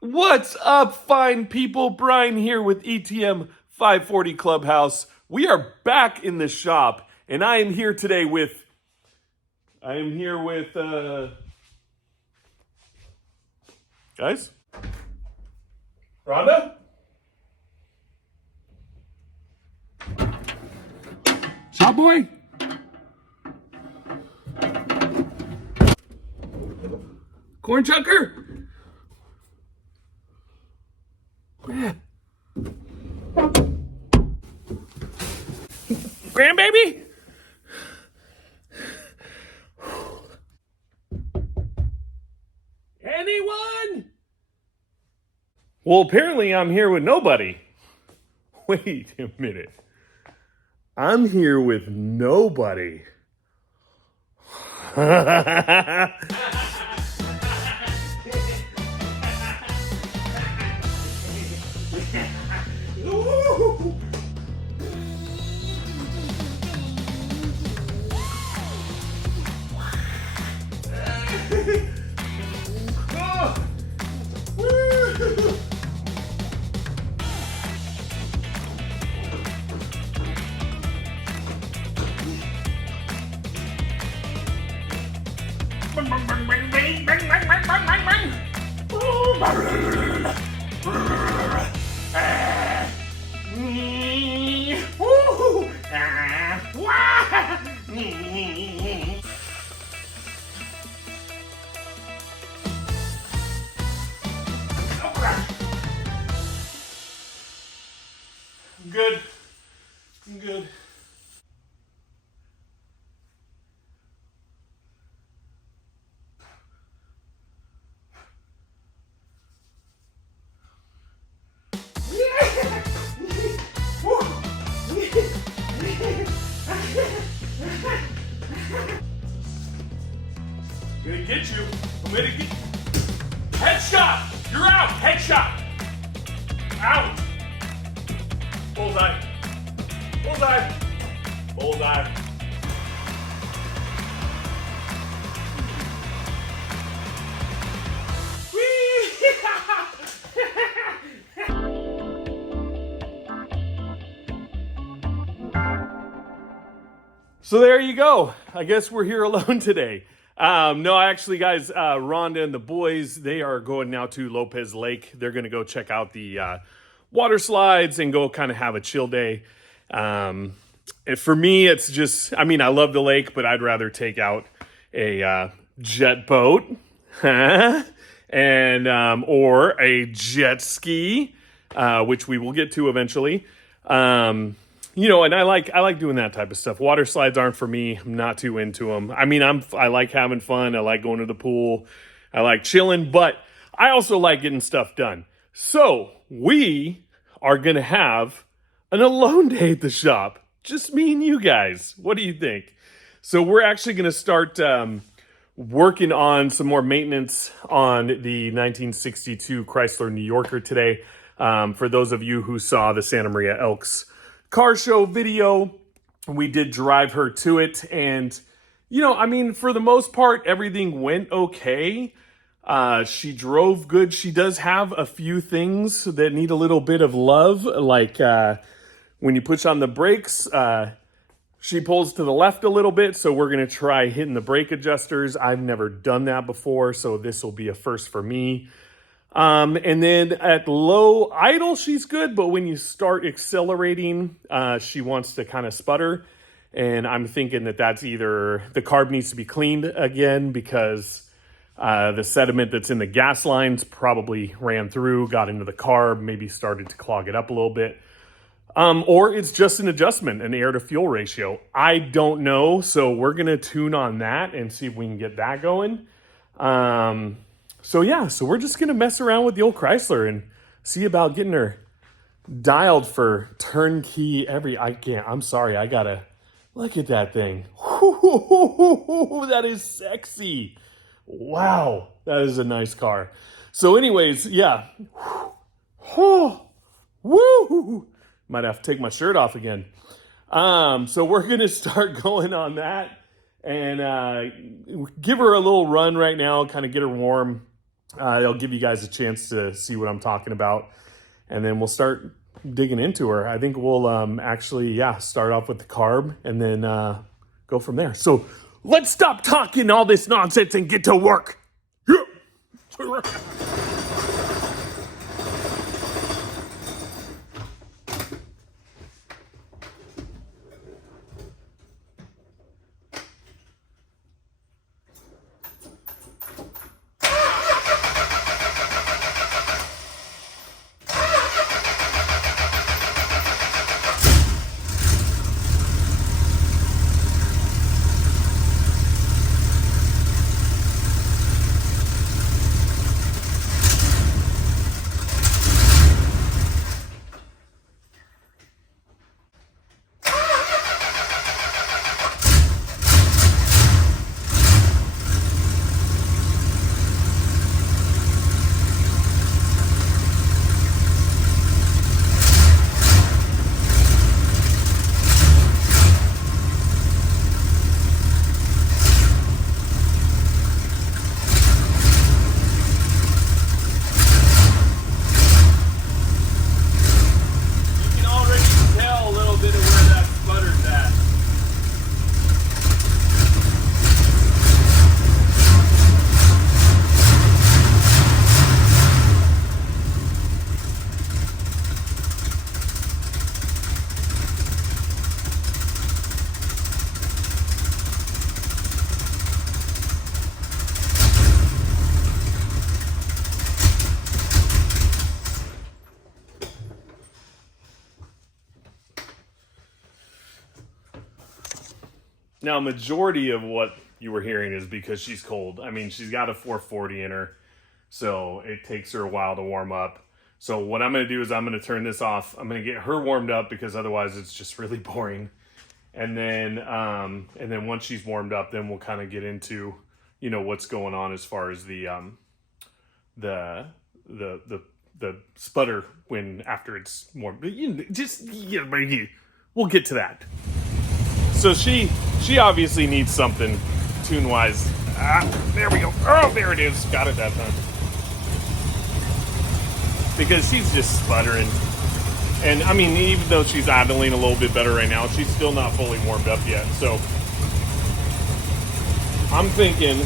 What's up, fine people? Brian here with ETM 540 Clubhouse. We are back in the shop, and I am here today with guys? Rhonda? Shop boy? Corn chucker? Yeah. Grandbaby? Anyone? Well, apparently I'm here with nobody. Wait a minute. I'm here with nobody. Good. Good. I'm gonna get you. I'm gonna get you. Headshot! You're out! Headshot! Out! Bullseye. Bullseye. Bullseye. So there you go. I guess we're here alone today. No, actually, guys, Rhonda and the boys, they are going now to Lopez Lake. They're going to go check out the water slides and go kind of have a chill day. And for me, it's just, I mean, I love the lake, but I'd rather take out a jet boat and or a jet ski, which we will get to eventually. You know, and I like doing that type of stuff. Water slides aren't for me. I'm not too into them. I mean, I like having fun. I like going to the pool. I like chilling, but I also like getting stuff done. So we are going to have an alone day at the shop. Just me and you guys. What do you think? So we're actually going to start working on some more maintenance on the 1962 Chrysler New Yorker today. For those of you who saw the Santa Maria Elks car show video, we did drive her to it, and you know, I mean, for the most part, everything went okay. She drove good. She does have a few things that need a little bit of love, like when you push on the brakes, she pulls to the left a little bit, so we're gonna try hitting the brake adjusters. I've never done that before, so this will be a first for me. And then at low idle, she's good, but when you start accelerating, she wants to kind of sputter. And I'm thinking that that's either the carb needs to be cleaned again because the sediment that's in the gas lines probably ran through, got into the carb, maybe started to clog it up a little bit. Or it's just an adjustment, an air to fuel ratio. I don't know. So we're going to tune on that and see if we can get that going. So yeah, so we're just going to mess around with the old Chrysler and see about getting her dialed for turnkey I'm sorry, I gotta look at that thing. That is sexy. Wow, that is a nice car. So anyways, yeah. Woo! Might have to take my shirt off again. So we're going to start going on that. and give her a little run right now, kind of get her warm. It'll give you guys a chance to see what I'm talking about, and then we'll start digging into her. I think we'll actually, start off with the carb and then go from there. So let's stop talking all this nonsense and get to work. Now, majority of what you were hearing is because she's cold. I mean, she's got a 440 in her, so it takes her a while to warm up. So what I'm going to do is I'm going to turn this off. I'm going to get her warmed up because otherwise it's just really boring. And then once she's warmed up, then we'll kind of get into, what's going on as far as the sputter when after it's warm. We'll get to that. So she obviously needs something tune-wise. There we go. Oh, there it is. Got it that time. Because she's just sputtering. And, I mean, even though she's idling a little bit better right now, she's still not fully warmed up yet. So, I'm thinking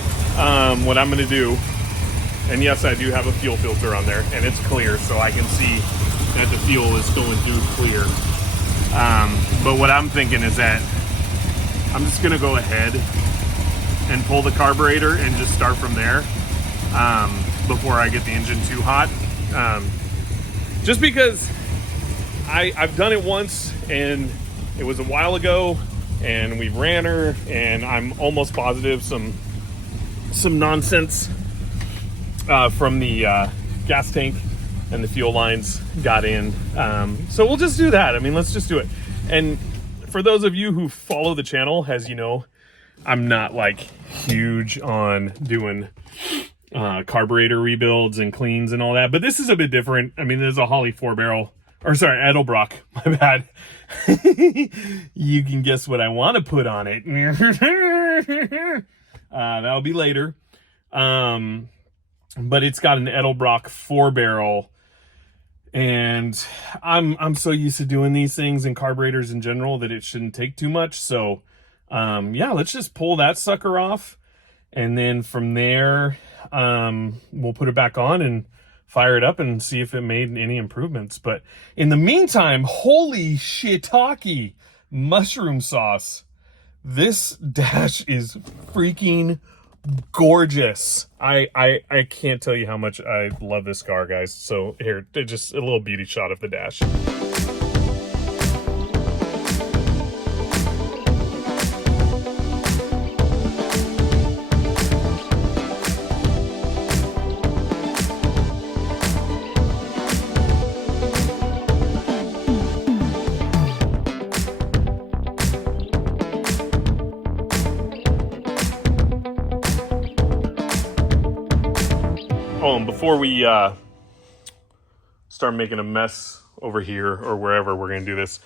what I'm going to do, and yes, I do have a fuel filter on there, and it's clear, so I can see that the fuel is going through clear. But what I'm thinking is that I'm just going to go ahead and pull the carburetor and just start from there before I get the engine too hot. Just because I've done it once and it was a while ago and we ran her and I'm almost positive some nonsense from the gas tank and the fuel lines got in. So we'll just do that. I mean, let's just do it. And for those of you who follow the channel, as you know, I'm not like huge on doing carburetor rebuilds and cleans and all that, but this is a bit different. I mean, there's a Holley Edelbrock, my bad. You can guess what I want to put on it. That'll be later. But it's got an Edelbrock 4-barrel. And I'm so used to doing these things in carburetors in general that it shouldn't take too much. So, let's just pull that sucker off. And then from there, we'll put it back on and fire it up and see if it made any improvements. But in the meantime, holy shiitake mushroom sauce. This dash is freaking gorgeous. I can't tell you how much I love this car, guys. So here, just a little beauty shot of the dash. Oh, and before we start making a mess over here or wherever we're going to do this,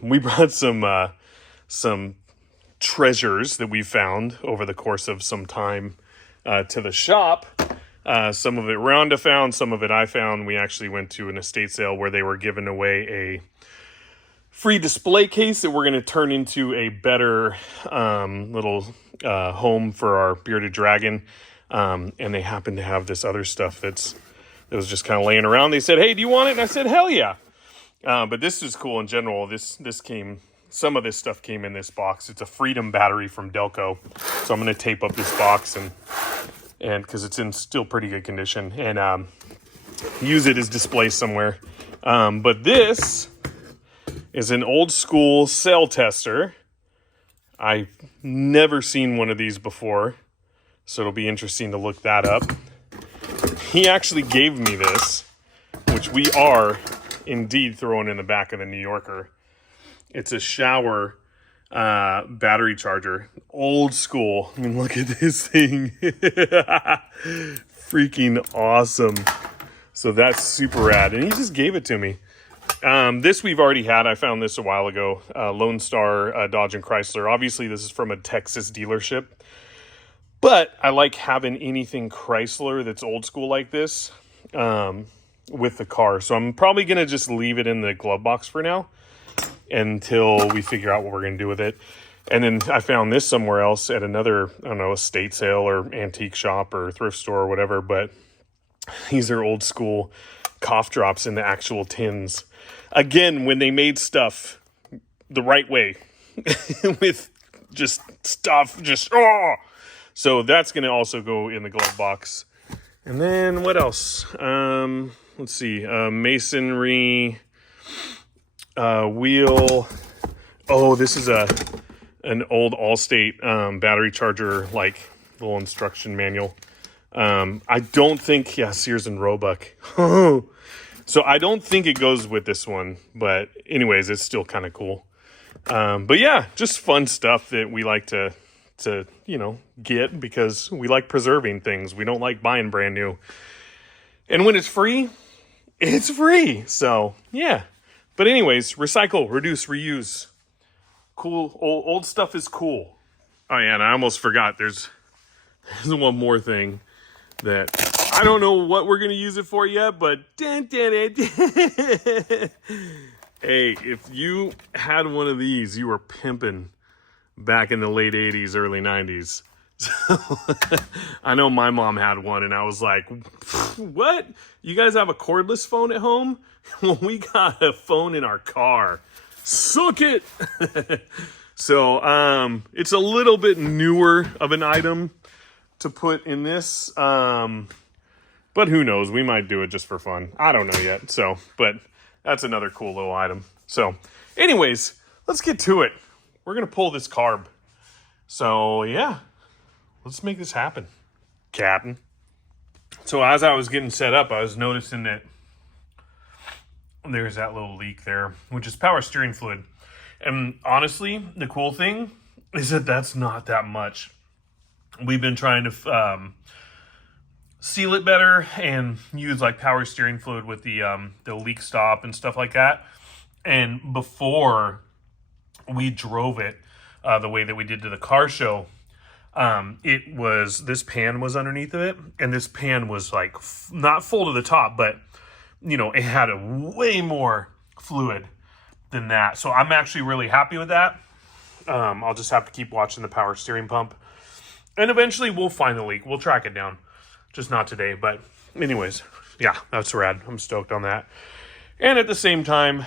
we brought some treasures that we found over the course of some time to the shop. Some of it Rhonda found, some of it I found. We actually went to an estate sale where they were giving away a free display case that we're going to turn into a better little home for our bearded dragon. And they happened to have this other stuff that was just kind of laying around. They said, "Hey, do you want it?" And I said, "Hell yeah." But this is cool in general. Some of this stuff came in this box. It's a Freedom battery from Delco. So I'm going to tape up this box and because it's in still pretty good condition, and use it as display somewhere. But this is an old school cell tester. I've never seen one of these before, so it'll be interesting to look that up. He actually gave me this, which we are indeed throwing in the back of the New Yorker. It's a shower battery charger, old school. I mean, look at this thing. Freaking awesome. So that's super rad, and he just gave it to me. This we've already had. I found this a while ago. Lone Star Dodge and Chrysler. Obviously, this is from a Texas dealership. But I like having anything Chrysler that's old school like this with the car. So I'm probably going to just leave it in the glove box for now until we figure out what we're going to do with it. And then I found this somewhere else at another, I don't know, estate sale or antique shop or thrift store or whatever. But these are old school cough drops in the actual tins. Again, when they made stuff the right way with just stuff, So that's going to also go in the glove box. And then what else? Let's see. Masonry wheel. Oh, this is an old Allstate battery charger, like little instruction manual. I don't think, Sears and Roebuck. So I don't think it goes with this one, but anyways, it's still kind of cool. But yeah, just fun stuff that we like to get because we like preserving things. We don't like buying brand new. And when it's free, it's free. So yeah. But anyways, recycle, reduce, reuse. Cool. Old stuff is cool. Oh yeah, and I almost forgot. There's one more thing that I don't know what we're going to use it for yet, but hey, if you had one of these, you were pimping back in the late 80s, early 90s. So I know my mom had one, and I was like, what? You guys have a cordless phone at home? Well, we got a phone in our car. Suck it! So it's a little bit newer of an item to put in this. But who knows? We might do it just for fun. I don't know yet. So, but that's another cool little item. So anyways, let's get to it. We're going to pull this carb. So yeah, let's make this happen, Captain. So as I was getting set up, I was noticing that there's that little leak there, which is power steering fluid. And honestly, the cool thing is that that's not that much. We've been trying to seal it better and use like power steering fluid with the leak stop and stuff like that. And before we drove it the way that we did to the car show, this pan was underneath of it, and this pan was like not full to the top, but it had a way more fluid than that. So I'm actually really happy with that. I'll just have to keep watching the power steering pump, and eventually we'll find the leak. We'll track it down, just not today. But anyways, yeah, that's rad. I'm stoked on that. And at the same time,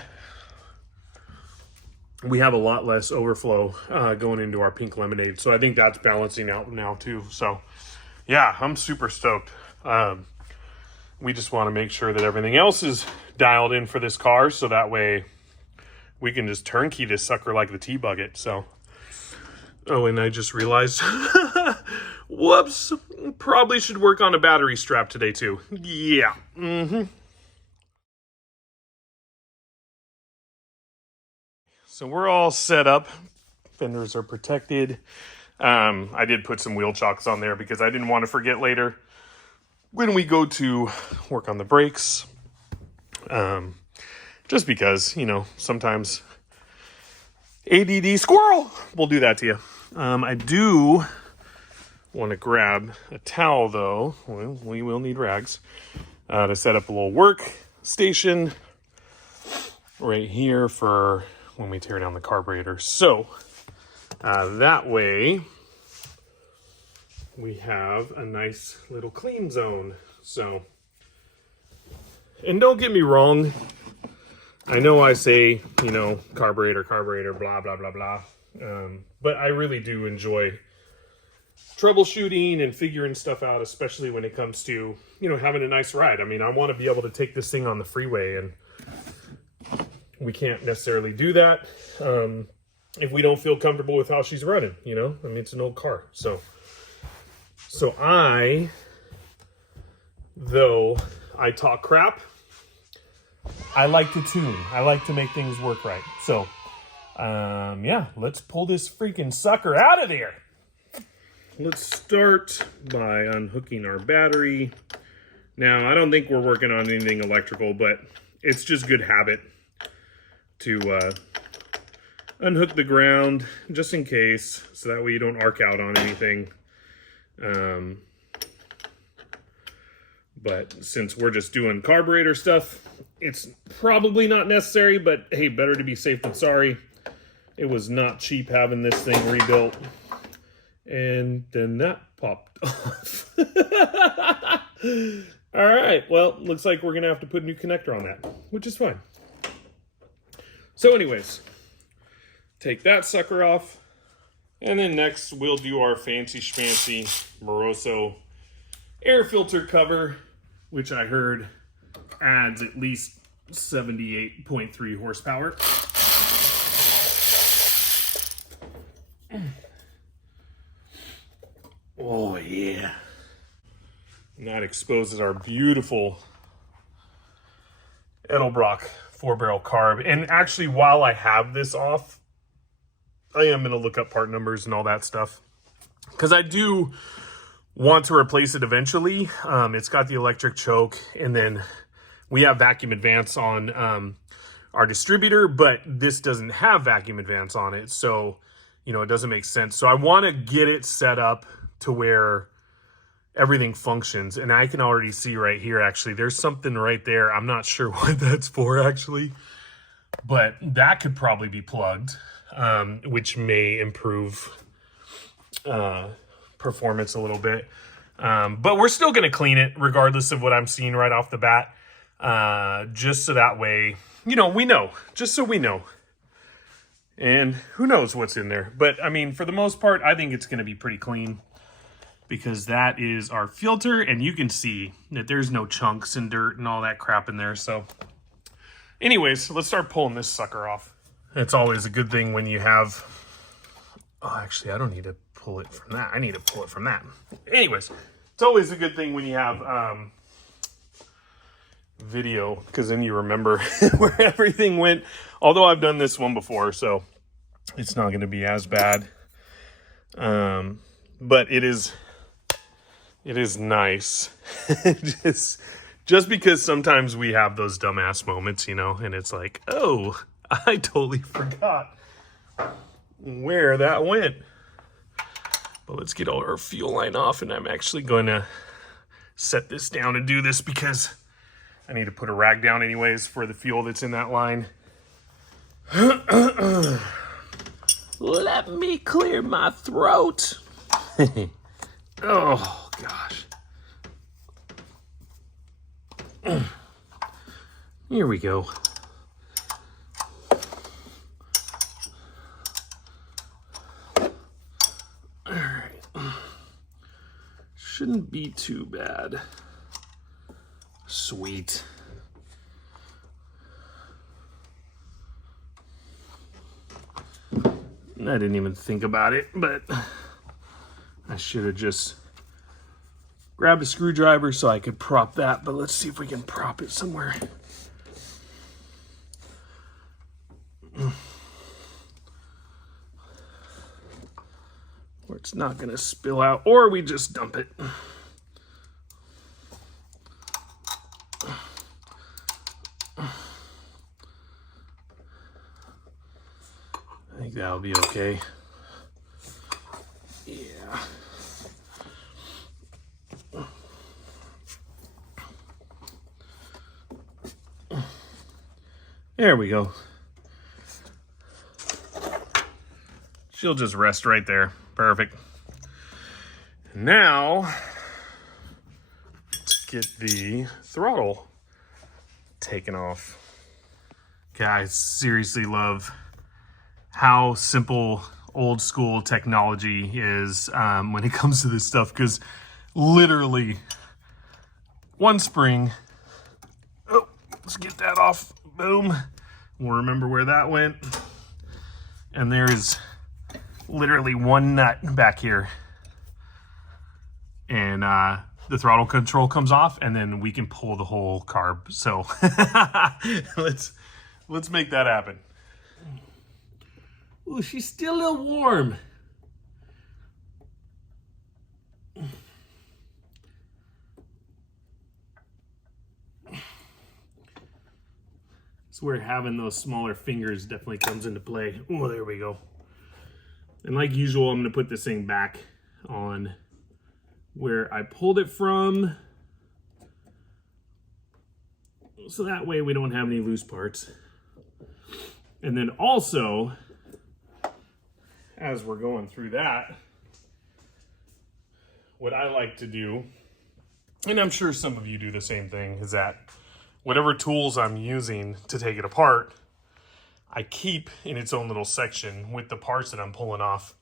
we have a lot less overflow going into our pink lemonade. So I think that's balancing out now too. So yeah, I'm super stoked. We just want to make sure that everything else is dialed in for this car, so that way we can just turnkey this sucker like the T-Bucket. So, oh, and I just realized, whoops, probably should work on a battery strap today too. Yeah. So we're all set up. Fenders are protected. I did put some wheel chocks on there because I didn't want to forget later when we go to work on the brakes. Just because, sometimes ADD squirrel will do that to you. I do want to grab a towel, though. Well, we will need rags to set up a little work station right here for when we tear down the carburetor. So that way we have a nice little clean zone. So, and don't get me wrong, I know I say, you know, carburetor, blah, blah, blah, blah. But I really do enjoy troubleshooting and figuring stuff out, especially when it comes to, you know, having a nice ride. I mean, I want to be able to take this thing on the freeway, and we can't necessarily do that if we don't feel comfortable with how she's running, you know? I mean, it's an old car. So though I talk crap, I like to tune. I like to make things work right. So, yeah, let's pull this freaking sucker out of there. Let's start by unhooking our battery. Now, I don't think we're working on anything electrical, but it's just good habit to unhook the ground just in case, so that way you don't arc out on anything. But since we're just doing carburetor stuff, it's probably not necessary, but hey, better to be safe than sorry. It was not cheap having this thing rebuilt. And then that popped off. All right, well, looks like we're gonna have to put a new connector on that, which is fine. So anyways, take that sucker off. And then next we'll do our fancy schmancy Moroso air filter cover, which I heard adds at least 78.3 horsepower. Oh yeah. And that exposes our beautiful Edelbrock 4-barrel carb. And actually, while I have this off, I am going to look up part numbers and all that stuff, because I do want to replace it eventually. It's got the electric choke, and then we have vacuum advance on our distributor, but this doesn't have vacuum advance on it, so you know, it doesn't make sense. So I want to get it set up to where everything functions, and I can already see right here, actually, there's something right there. I'm not sure what that's for, actually, but that could probably be plugged, which may improve performance a little bit. But we're still going to clean it regardless of what I'm seeing right off the bat, just so that way, you know, we know, just so we know. And who knows what's in there. But, I mean, for the most part, I think it's going to be pretty clean, because that is our filter, and you can see that there's no chunks and dirt and all that crap in there. So anyways, let's start pulling this sucker off. It's always a good thing when you have, oh, actually, I don't need to pull it from that. I need to pull it from that. Anyways, it's always a good thing when you have video, because then you remember where everything went. Although I've done this one before, so it's not going to be as bad. But it is nice. just because sometimes we have those dumbass moments, you know, and it's like, oh, I totally forgot where that went. But let's get all our fuel line off, and I'm actually going to set this down and do this because I need to put a rag down anyways for the fuel that's in that line. Let me clear my throat. Oh, gosh. Here we go. All right. Shouldn't be too bad. Sweet. I didn't even think about it, but I should have just grabbed a screwdriver so I could prop that, but let's see if we can prop it somewhere. Where it's not going to spill out, or we just dump it. I think that'll be okay. There we go. She'll just rest right there. Perfect. Now, let's get the throttle taken off. Guys, seriously love how simple old school technology is when it comes to this stuff, because literally one spring. Oh, let's get that off. Boom. We'll remember where that went. And there is literally one nut back here. And the throttle control comes off, and then we can pull the whole carb. So let's make that happen. Ooh, she's still a little warm. It's where having those smaller fingers definitely comes into play. Oh, there we go. And like usual, I'm going to put this thing back on where I pulled it from, so that way we don't have any loose parts. And then also, as we're going through that, what I like to do, and I'm sure some of you do the same thing, is that whatever tools I'm using to take it apart, I keep in its own little section with the parts that I'm pulling off.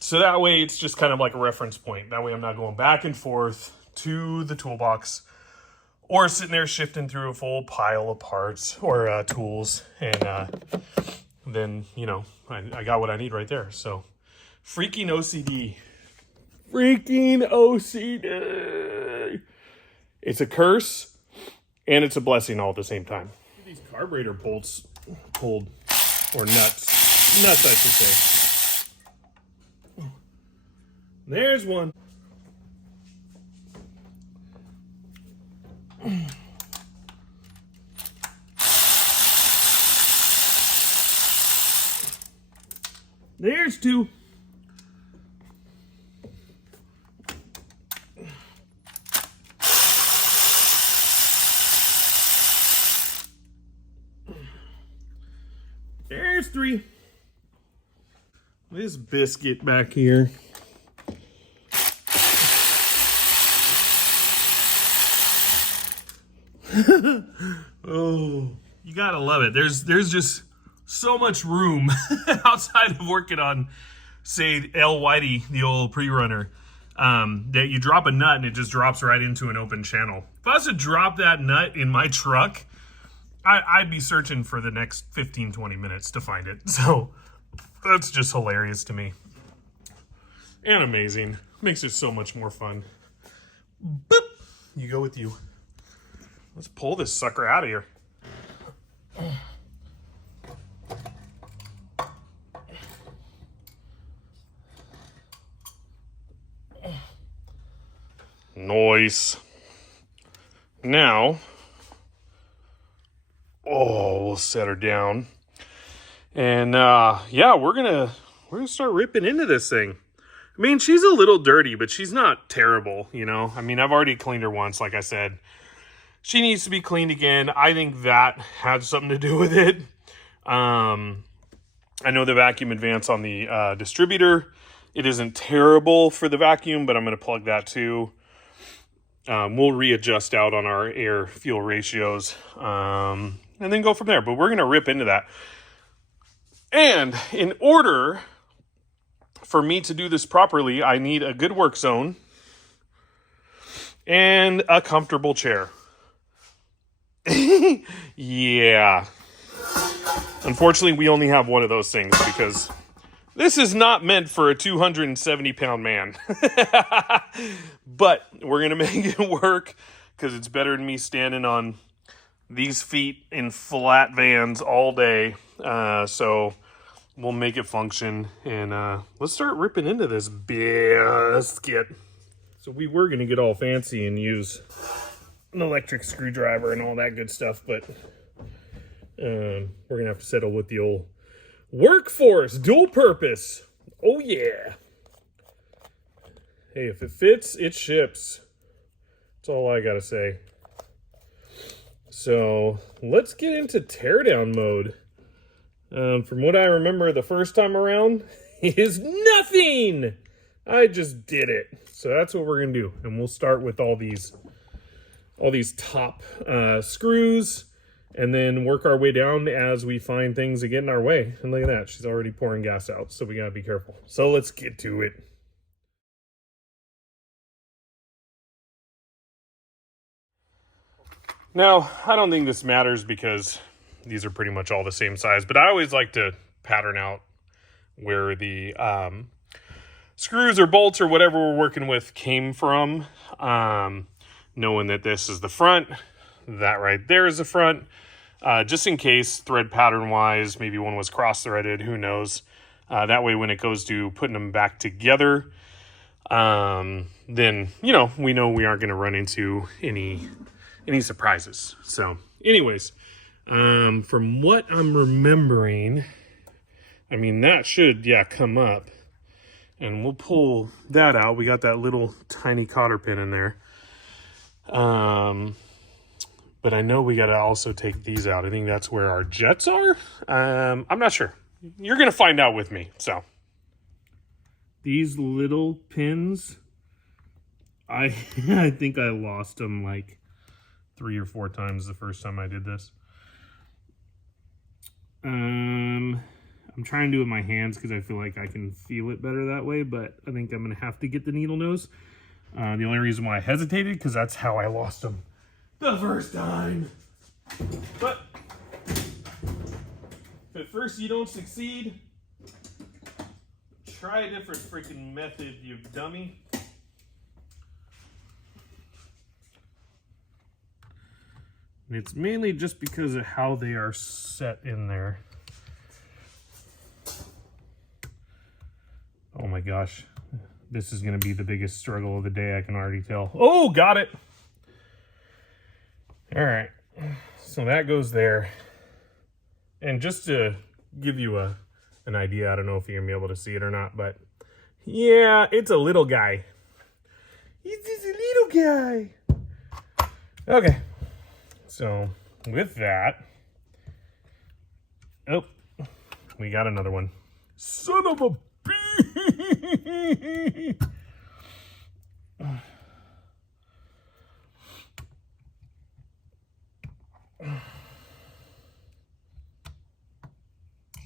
So that way it's just kind of like a reference point. That way I'm not going back and forth to the toolbox or sitting there shifting through a full pile of parts or tools. And then, you know, I got what I need right there. So freaking OCD. Freaking OCD. It's a curse and it's a blessing all at the same time. These carburetor bolts pulled, or nuts. Nuts, I should say. There's one. There's two. There's three. This biscuit back here. Oh, you gotta love it. There's just so much room outside of working on, say, Whitey, the old pre-runner, that you drop a nut and it just drops right into an open channel. If I was to drop that nut in my truck, I'd be searching for the next 15-20 minutes to find it. So that's just hilarious to me. And amazing. Makes it so much more fun. Boop! You go with you. Let's pull this sucker out of here. Nice. Now, we'll set her down. And yeah, we're gonna start ripping into this thing. I mean, she's a little dirty, but she's not terrible, you know? I mean, I've already cleaned her once, like I said. She needs to be cleaned again. I think that had something to do with it. I know the vacuum advance on the distributor, it isn't terrible for the vacuum, but I'm going to plug that too. We'll readjust out on our air-fuel ratios and then go from there. But we're going to rip into that. And in order for me to do this properly, I need a good work zone and a comfortable chair. Yeah. Unfortunately, we only have one of those things because this is not meant for a 270-pound man. But we're going to make it work because it's better than me standing on these feet in flat vans all day. So we'll make it function. And let's start ripping into this biscuit. So we were going to get all fancy and use an electric screwdriver and all that good stuff, but we're gonna have to settle with the old workforce dual purpose. Oh yeah. Hey, if it fits, it ships. That's all I gotta say. So let's get into teardown mode. From what I remember the first time around, is nothing. I just did it. So that's what we're gonna do. And we'll start with all these top screws, and then work our way down as we find things that get in our way. And look at that, she's already pouring gas out, so we gotta be careful. So let's get to it. Now, I don't think this matters because these are pretty much all the same size, but I always like to pattern out where the screws or bolts or whatever we're working with came from, knowing that this is the front, that right there is the front, just in case thread pattern wise, maybe one was cross threaded, who knows. That way when it goes to putting them back together, then, you know we aren't going to run into any surprises. So anyways, from what I'm remembering, I mean, that should, come up. And we'll pull that out. We got that little tiny cotter pin in there. But I know we got to also take these out. I think that's where our jets are. I'm not sure. You're going to find out with me. So these little pins, I think I lost them like 3 or 4 times the first time I did this. I'm trying to do it with my hands because I feel like I can feel it better that way, but I think I'm going to have to get the needle nose. The only reason why I hesitated, because that's how I lost them the first time. But if at first you don't succeed, try a different freaking method, you dummy. And it's mainly just because of how they are set in there. Oh my gosh, this is going to be the biggest struggle of the day, I can already tell. Oh, got it. All right, so that goes there. And just to give you an idea, I don't know if you're going to be able to see it or not, but yeah, it's a little guy. He's just a little guy. Okay, so with that, oh, we got another one. Son of a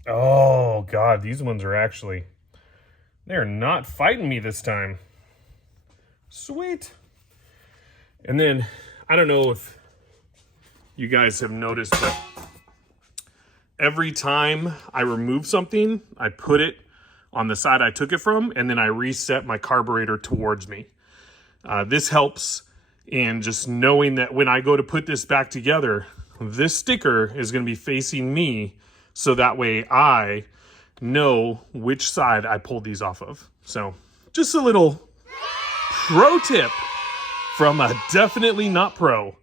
oh God, these ones are actually, they're not fighting me this time. Sweet. And then, I don't know if you guys have noticed, but every time I remove something, I put it on the side I took it from, and then I reset my carburetor towards me. This helps in just knowing that when I go to put this back together, this sticker is going to be facing me, so that way I know which side I pulled these off of. So just a little pro tip from a definitely not pro.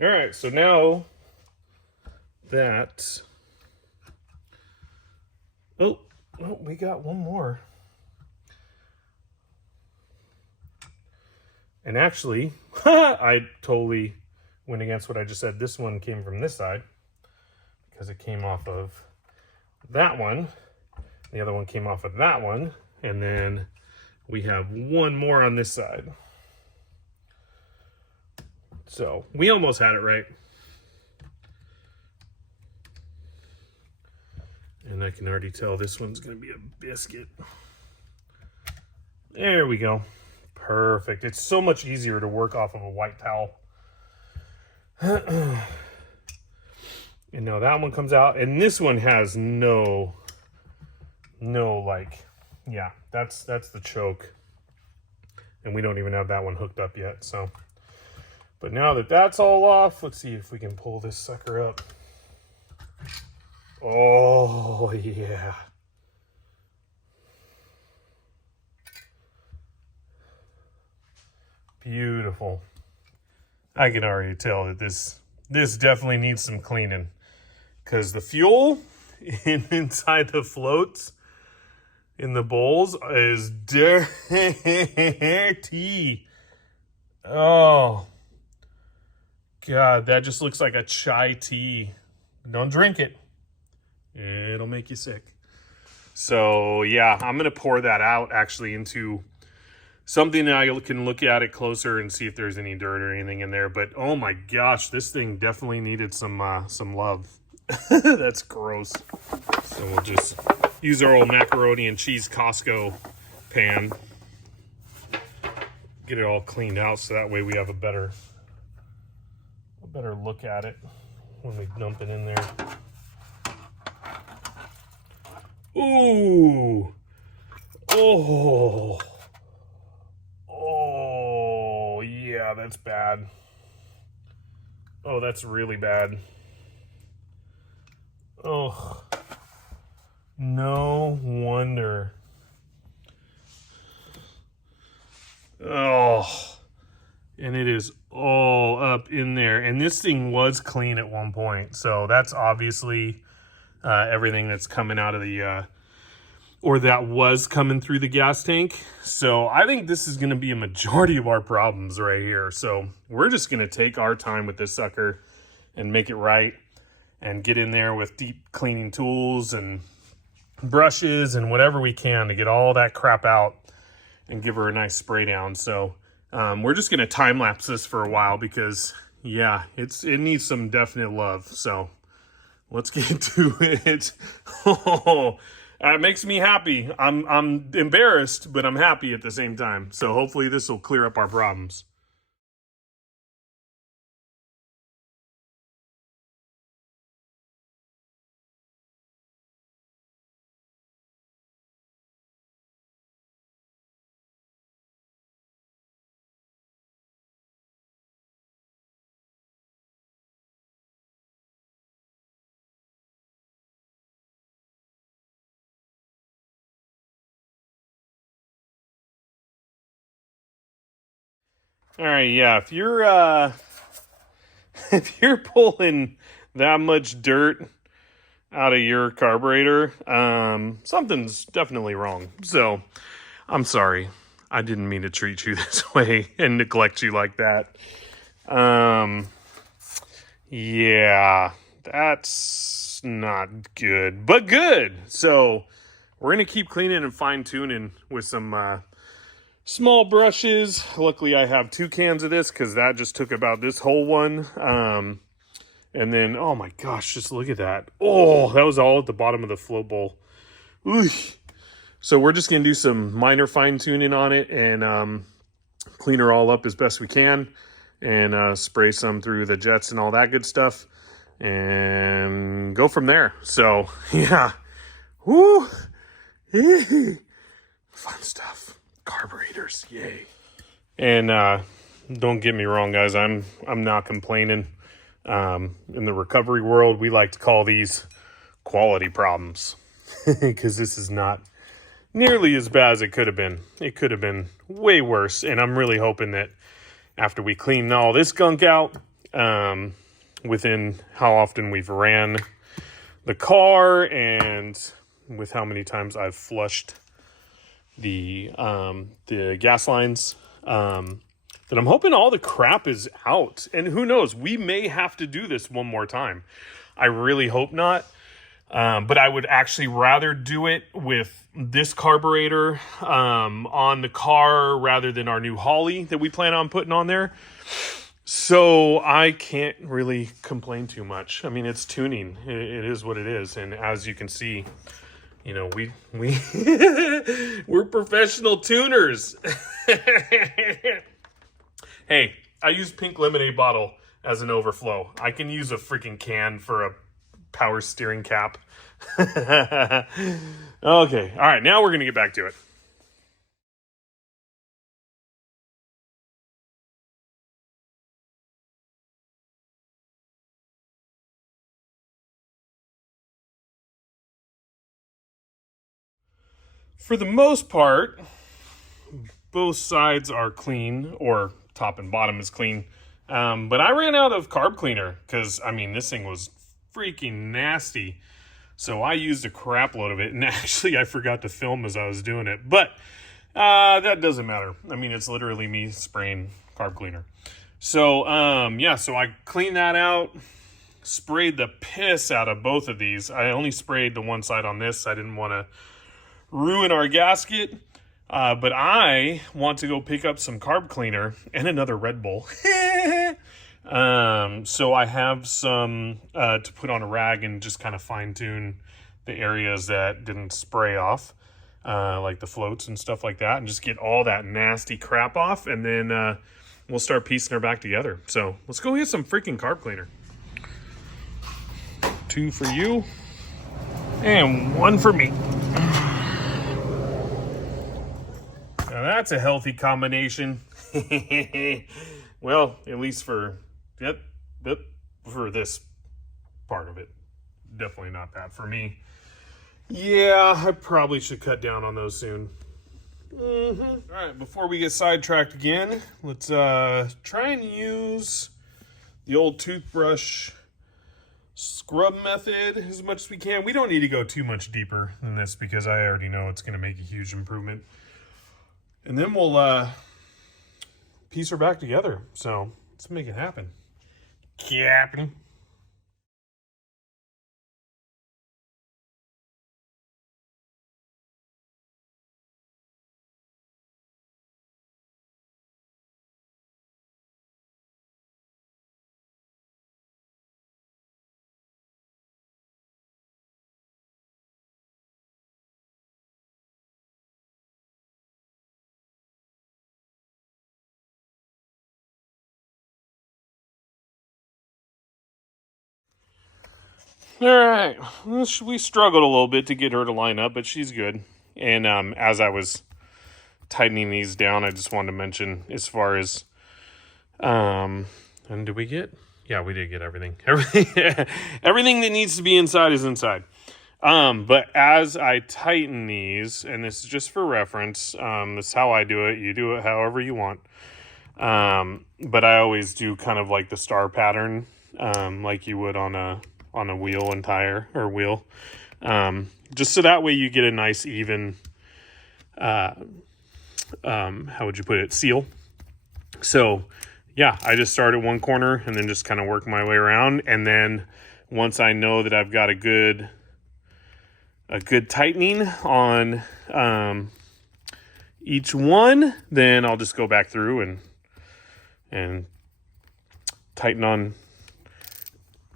All right, so now that, oh, we got one more. And actually, I totally went against what I just said. This one came from this side because it came off of that one. The other one came off of that one. And then we have one more on this side. So we almost had it right. And I can already tell this one's going to be a biscuit. There we go. Perfect. It's so much easier to work off of a white towel. And now that one comes out. And this one has no like, yeah, that's the choke. And we don't even have that one hooked up yet. So, but now that that's all off, let's see if we can pull this sucker up. Oh, yeah. Beautiful. I can already tell that this definitely needs some cleaning, because the fuel inside the floats in the bowls is dirty. Oh. God, that just looks like a chai tea. Don't drink it. It'll make you sick. So yeah, I'm going to pour that out actually into something that I can look at it closer and see if there's any dirt or anything in there. But oh my gosh, this thing definitely needed some love. That's gross. So we'll just use our old macaroni and cheese Costco pan. Get it all cleaned out so that way we have a better look at it when we dump it in there. Ooh. Oh. Oh, yeah, that's bad. Oh, that's really bad. Oh. No wonder. Oh. And it is all up in there. And this thing was clean at one point. So that's obviously everything that's coming out of the, or that was coming through the gas tank. So I think this is going to be a majority of our problems right here. So we're just going to take our time with this sucker and make it right and get in there with deep cleaning tools and brushes and whatever we can to get all that crap out and give her a nice spray down. So we're just going to time lapse this for a while because yeah, it needs some definite love. So let's get to it. Oh, it makes me happy. I'm embarrassed, but I'm happy at the same time. So hopefully this will clear up our problems. All right, yeah, if you're if you're pulling that much dirt out of your carburetor, something's definitely wrong. So I'm sorry. I didn't mean to treat you this way and neglect you like that. Yeah, that's not good, but good. So we're going to keep cleaning and fine tuning with some small brushes. Luckily, I have 2 cans of this because that just took about this whole one. And then, oh my gosh, just look at that. Oh, that was all at the bottom of the float bowl. Ooh. So we're just going to do some minor fine tuning on it and clean her all up as best we can and spray some through the jets and all that good stuff and go from there. So, yeah. Woo. Fun stuff. Carburetors, yay. And don't get me wrong, guys, I'm not complaining. In the recovery world, we like to call these quality problems because this is not nearly as bad as it could have been. It could have been way worse, and I'm really hoping that after we clean all this gunk out, within how often we've ran the car and with how many times I've flushed the gas lines, that I'm hoping all the crap is out. And who knows, we may have to do this one more time. I really hope not. But I would actually rather do it with this carburetor on the car rather than our new Holly that we plan on putting on there. So I can't really complain too much. I mean, it's tuning. It is what it is. And as you can see, you know, we're professional tuners. Hey, I use pink lemonade bottle as an overflow. I can use a freaking can for a power steering cap. Okay, all right, now we're going to get back to it. For the most part, both sides are clean, or top and bottom is clean. But I ran out of carb cleaner because, I mean, this thing was freaking nasty. So I used a crap load of it, and actually I forgot to film as I was doing it. But that doesn't matter. I mean, it's literally me spraying carb cleaner. So, yeah, so I cleaned that out, sprayed the piss out of both of these. I only sprayed the one side on this. I didn't want to ruin our gasket. But I want to go pick up some carb cleaner and another Red Bull. So I have some to put on a rag and just kind of fine tune the areas that didn't spray off, like the floats and stuff like that, and just get all that nasty crap off, and then we'll start piecing her back together. So let's go get some freaking carb cleaner. 2 for you and 1 for me. Now that's a healthy combination. Well, at least for for this part of it. Definitely not that for me. Yeah, I probably should cut down on those soon. All right, before we get sidetracked again, let's try and use the old toothbrush scrub method as much as we can. We don't need to go too much deeper than this because I already know it's going to make a huge improvement. And then we'll piece her back together. So let's make it happen. Captain. All right, we struggled a little bit to get her to line up, but she's good. And as I was tightening these down, I just wanted to mention as far as, and did we get? Yeah, we did get everything. Everything that needs to be inside is inside. But as I tighten these, and this is just for reference, this is how I do it. You do it however you want. But I always do kind of like the star pattern, like you would on a wheel and tire or wheel, just so that way you get a nice even, how would you put it, seal. So yeah, I just start at one corner and then just kind of work my way around, and then once I know that I've got a good tightening on each one, then I'll just go back through and tighten on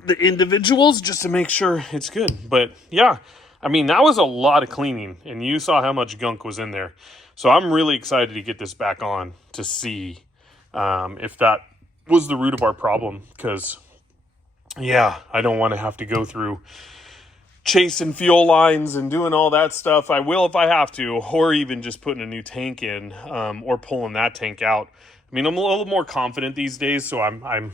the individuals just to make sure it's good. But yeah, I mean, that was a lot of cleaning, and you saw how much gunk was in there. So I'm really excited to get this back on to see if that was the root of our problem, because yeah, I don't want to have to go through chasing fuel lines and doing all that stuff. I will if I have to, or even just putting a new tank in, or pulling that tank out. I mean, I'm a little more confident these days, so I'm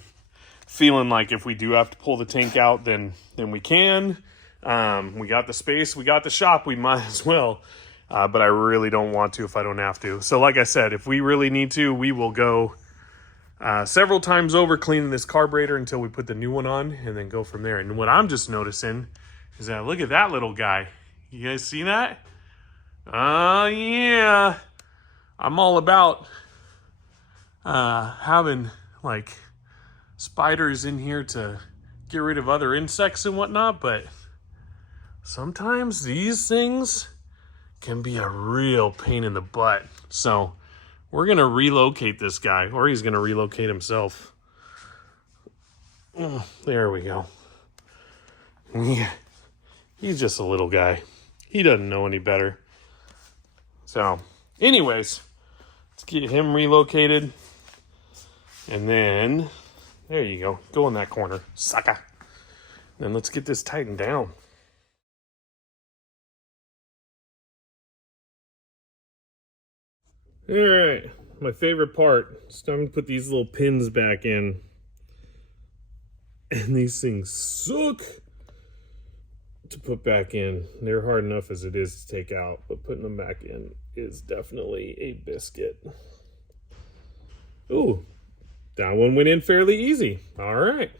feeling like if we do have to pull the tank out, then we can. We got the space, we got the shop, we might as well. But I really don't want to if I don't have to. So like I said, if we really need to, we will go several times over cleaning this carburetor until we put the new one on, and then go from there. And what I'm just noticing is that, look at that little guy. You guys see that? Yeah. I'm all about having like spiders in here to get rid of other insects and whatnot, but sometimes these things can be a real pain in the butt. So we're gonna relocate this guy, or he's gonna relocate himself. Oh, there we go. Yeah, he's just a little guy. He doesn't know any better. So anyways, let's get him relocated, and then there you go. Go in that corner, sucker. Then let's get this tightened down. All right, my favorite part. It's time to put these little pins back in. And these things suck to put back in. They're hard enough as it is to take out, but putting them back in is definitely a biscuit. Ooh. That one went in fairly easy. All right.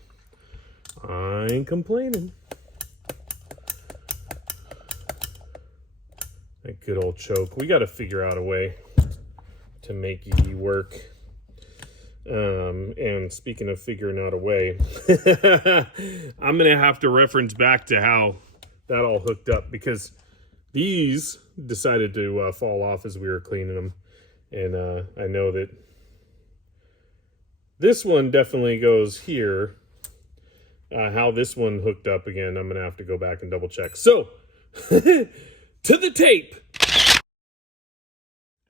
I ain't complaining. That good old choke. We got to figure out a way to make ye work. And speaking of figuring out a way, I'm going to have to reference back to how that all hooked up, because these decided to fall off as we were cleaning them. And I know that this one definitely goes here. How this one hooked up again, I'm going to have to go back and double check. So, to the tape.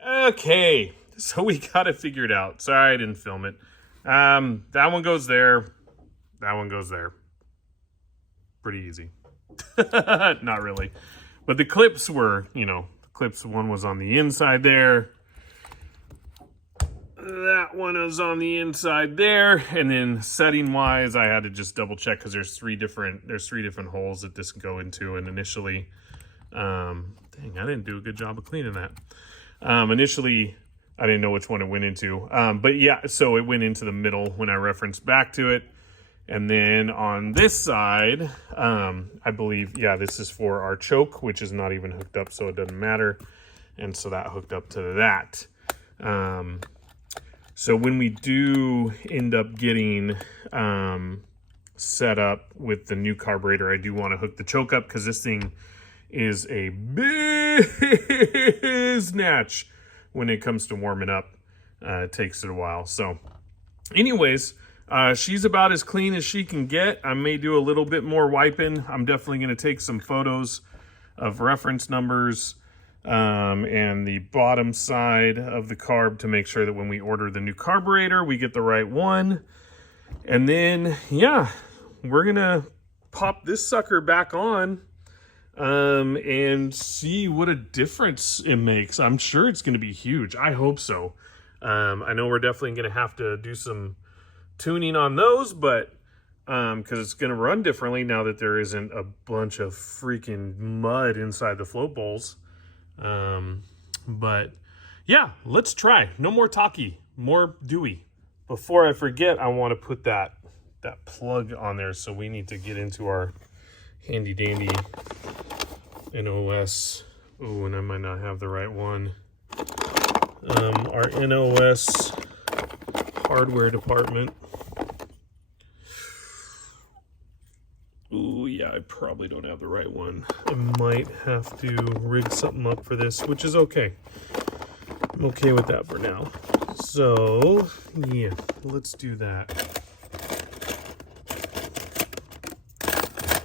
Okay, so we got it figured out. Sorry I didn't film it. That one goes there. That one goes there. Pretty easy. Not really. But the clips were, the clips, one was on the inside there. That one is on the inside there. And then setting wise, I had to just double check because there's three different holes that this can go into. And initially, dang, I didn't do a good job of cleaning that. Initially, I didn't know which one it went into. But yeah, so it went into the middle when I referenced back to it. And then on this side, I believe, yeah, this is for our choke, which is not even hooked up, so it doesn't matter. And so that hooked up to that. So when we do end up getting set up with the new carburetor, I do want to hook the choke up, because this thing is a big snatch when it comes to warming up. It takes it a while. So anyways, she's about as clean as she can get. I may do a little bit more wiping. I'm definitely going to take some photos of reference numbers and the bottom side of the carb to make sure that when we order the new carburetor, we get the right one. And then, yeah, we're going to pop this sucker back on and see what a difference it makes. I'm sure it's going to be huge. I hope so. I know we're definitely going to have to do some tuning on those, but because it's going to run differently now that there isn't a bunch of freaking mud inside the float bowls. But yeah, let's try. No more talkie, more dewy. Before I forget, I want to put that plug on there, so we need to get into our handy dandy NOS. Oh, and I might not have the right one. Our NOS hardware department. Ooh, yeah, I probably don't have the right one. I might have to rig something up for this, which is okay. I'm okay with that for now. So, yeah, let's do that.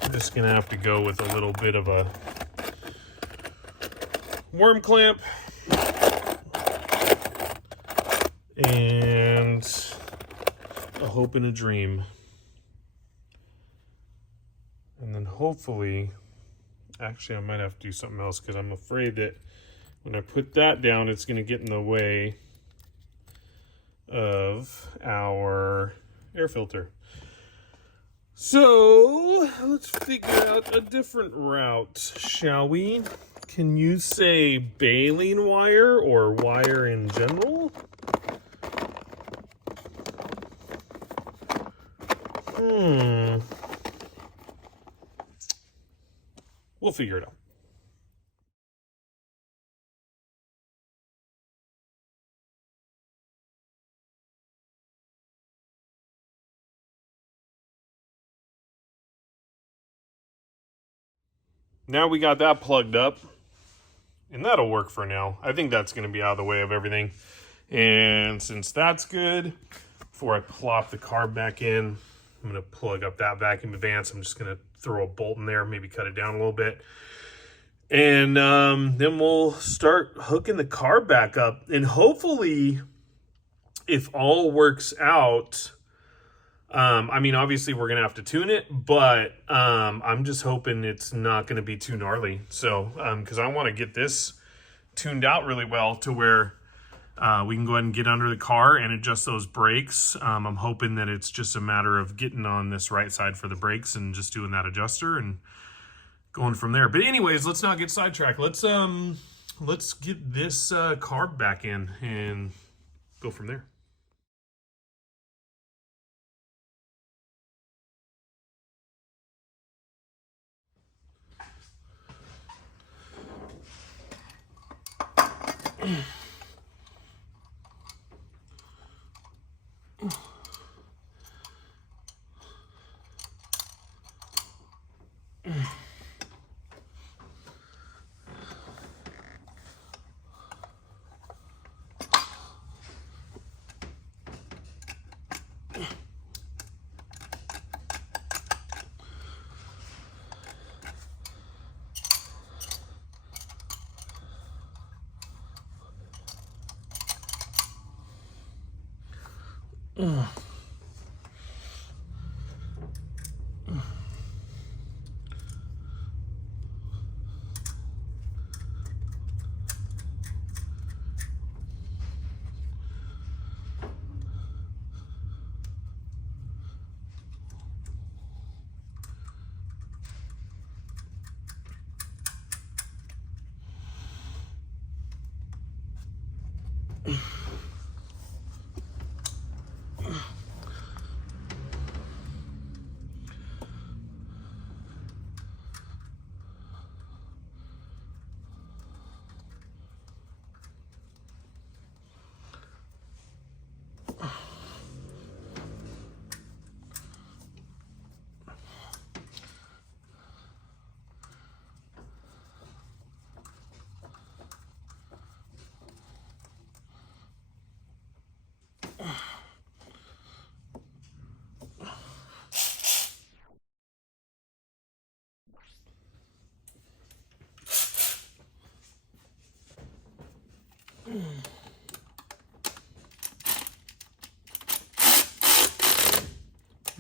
I'm just gonna have to go with a little bit of a worm clamp and a hope and a dream. And then hopefully, actually I might have to do something else, because I'm afraid that when I put that down, it's going to get in the way of our air filter. So let's figure out a different route, shall we? Can you say baling wire or wire in general? We'll figure it out. Now we got that plugged up, and that'll work for now. I think that's going to be out of the way of everything. And since that's good, before I plop the carb back in, I'm going to plug up that vacuum advance. I'm just going to throw a bolt in there, maybe cut it down a little bit. And then we'll start hooking the carb back up. And hopefully, if all works out, I mean, obviously we're going to have to tune it, but I'm just hoping it's not going to be too gnarly. So, because I want to get this tuned out really well to where we can go ahead and get under the car and adjust those brakes. I'm hoping that it's just a matter of getting on this right side for the brakes and just doing that adjuster and going from there. But anyways, let's not get sidetracked. Let's get this carb back in and go from there.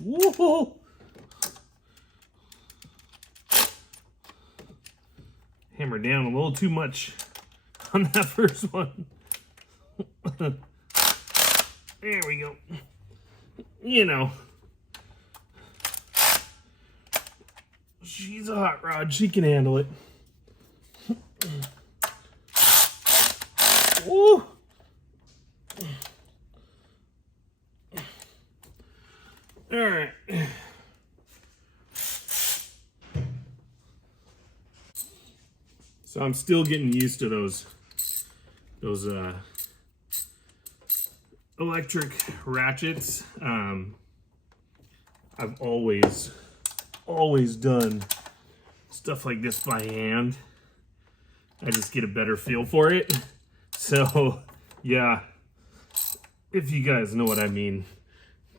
Whoa! Hammer down a little too much on that first one. There we go. You know, she's a hot rod. She can handle it. Woo! All right. So I'm still getting used to those electric ratchets. I've always done stuff like this by hand. I just get a better feel for it. So yeah, if you guys know what I mean,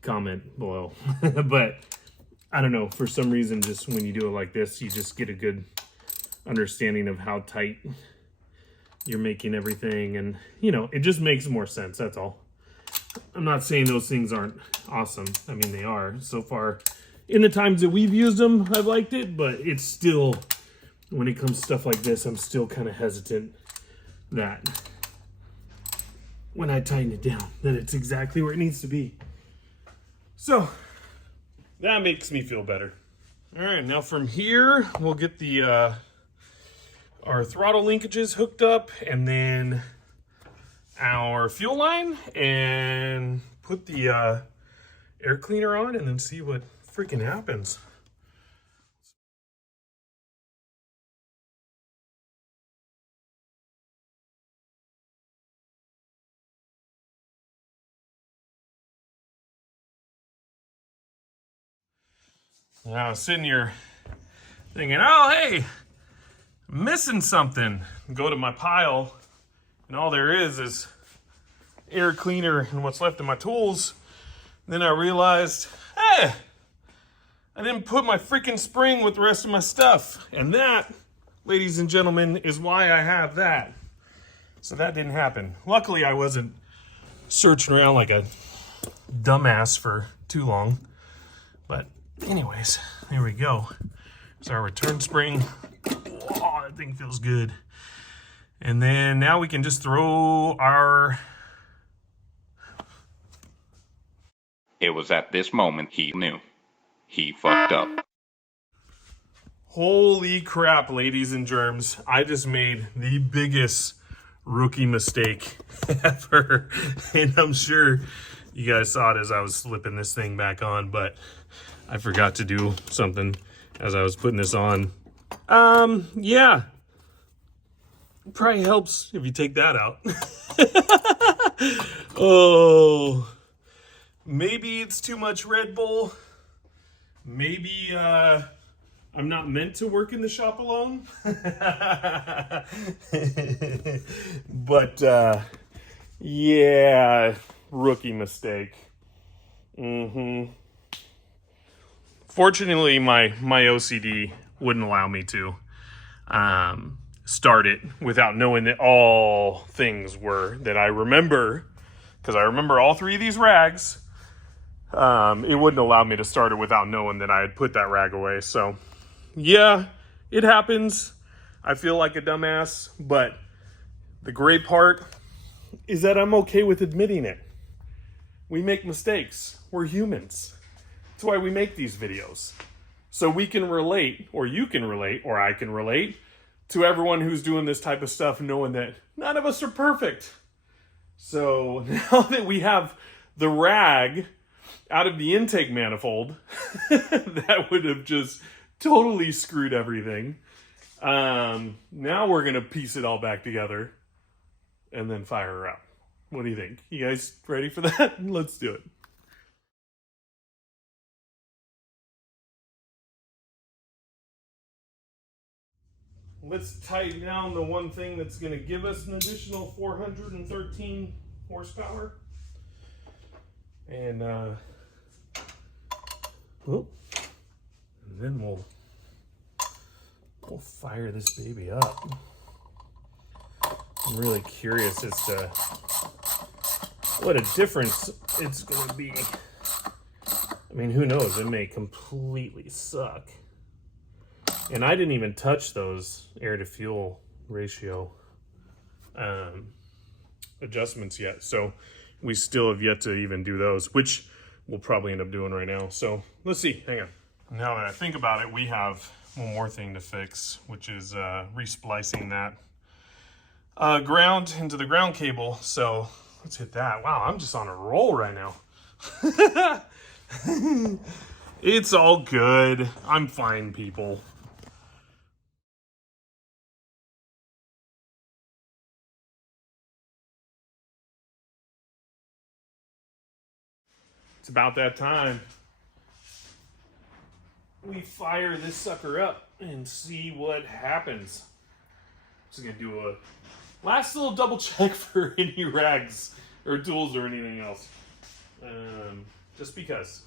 comment below. But I don't know, for some reason, just when you do it like this, you just get a good understanding of how tight you're making everything, and you know, it just makes more sense. That's all. I'm not saying those things aren't awesome. I mean, they are. So far in the times that we've used them, I've liked it, but it's still, when it comes to stuff like this, I'm still kind of hesitant that when I tighten it down, that it's exactly where it needs to be. So that makes me feel better. All right, now from here, we'll get the our throttle linkages hooked up, and then our fuel line, and put the air cleaner on, and then see what freaking happens. And I was sitting here thinking, oh, hey, I'm missing something. Go to my pile, and all there is air cleaner and what's left of my tools. Then I realized, hey, I didn't put my freaking spring with the rest of my stuff. And that, ladies and gentlemen, is why I have that. So that didn't happen. Luckily, I wasn't searching around like a dumbass for too long. But anyways, there we go. There's our return spring. Oh, that thing feels good. And then now we can just throw our... It was at this moment he knew. He fucked up. Holy crap, ladies and germs. I just made the biggest rookie mistake ever. And I'm sure you guys saw it as I was slipping this thing back on, but I forgot to do something as I was putting this on. Yeah. It probably helps if you take that out. Oh. Maybe it's too much Red Bull. Maybe I'm not meant to work in the shop alone. But yeah, rookie mistake. Fortunately, my OCD wouldn't allow me to start it without knowing that all things were that I remember, because I remember all three of these rags. It wouldn't allow me to start it without knowing that I had put that rag away. So yeah, it happens. I feel like a dumbass, but the great part is that I'm okay with admitting it. We make mistakes. We're humans. That's why we make these videos. So we can relate, or you can relate, or I can relate to everyone who's doing this type of stuff, knowing that none of us are perfect. So now that we have the rag out of the intake manifold, that would have just totally screwed everything. Now we're going to piece it all back together and then fire her up. What do you think? You guys ready for that? Let's do it. Let's tighten down the one thing that's going to give us an additional 413 horsepower. And, and then we'll fire this baby up. I'm really curious as to what a difference it's going to be. I mean, who knows? It may completely suck. And I didn't even touch those air to fuel ratio adjustments yet. So we still have yet to even do those, which we'll probably end up doing right now. So let's see. Hang on. Now that I think about it, we have one more thing to fix, which is resplicing that ground into the ground cable. So let's hit that. Wow, I'm just on a roll right now. It's all good. I'm fine, people. It's about that time. We fire this sucker up and see what happens. Just gonna do a last little double check for any rags or tools or anything else. Just because.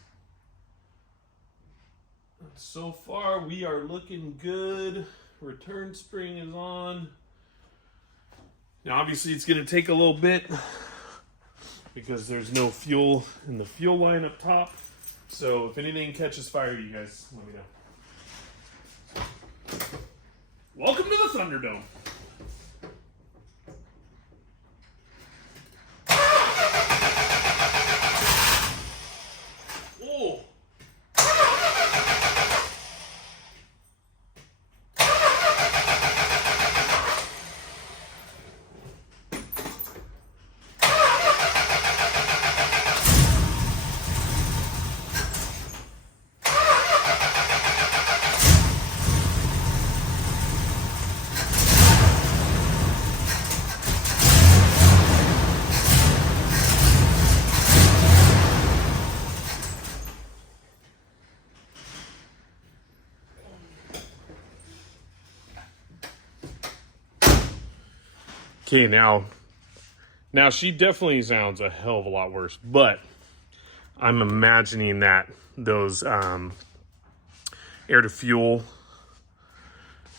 So far we are looking good. Return spring is on. Now obviously it's gonna take a little bit because there's no fuel in the fuel line up top. So if anything catches fire, you guys let me know. Welcome to the Thunderdome. Oh. Okay, now she definitely sounds a hell of a lot worse, but I'm imagining that those air to fuel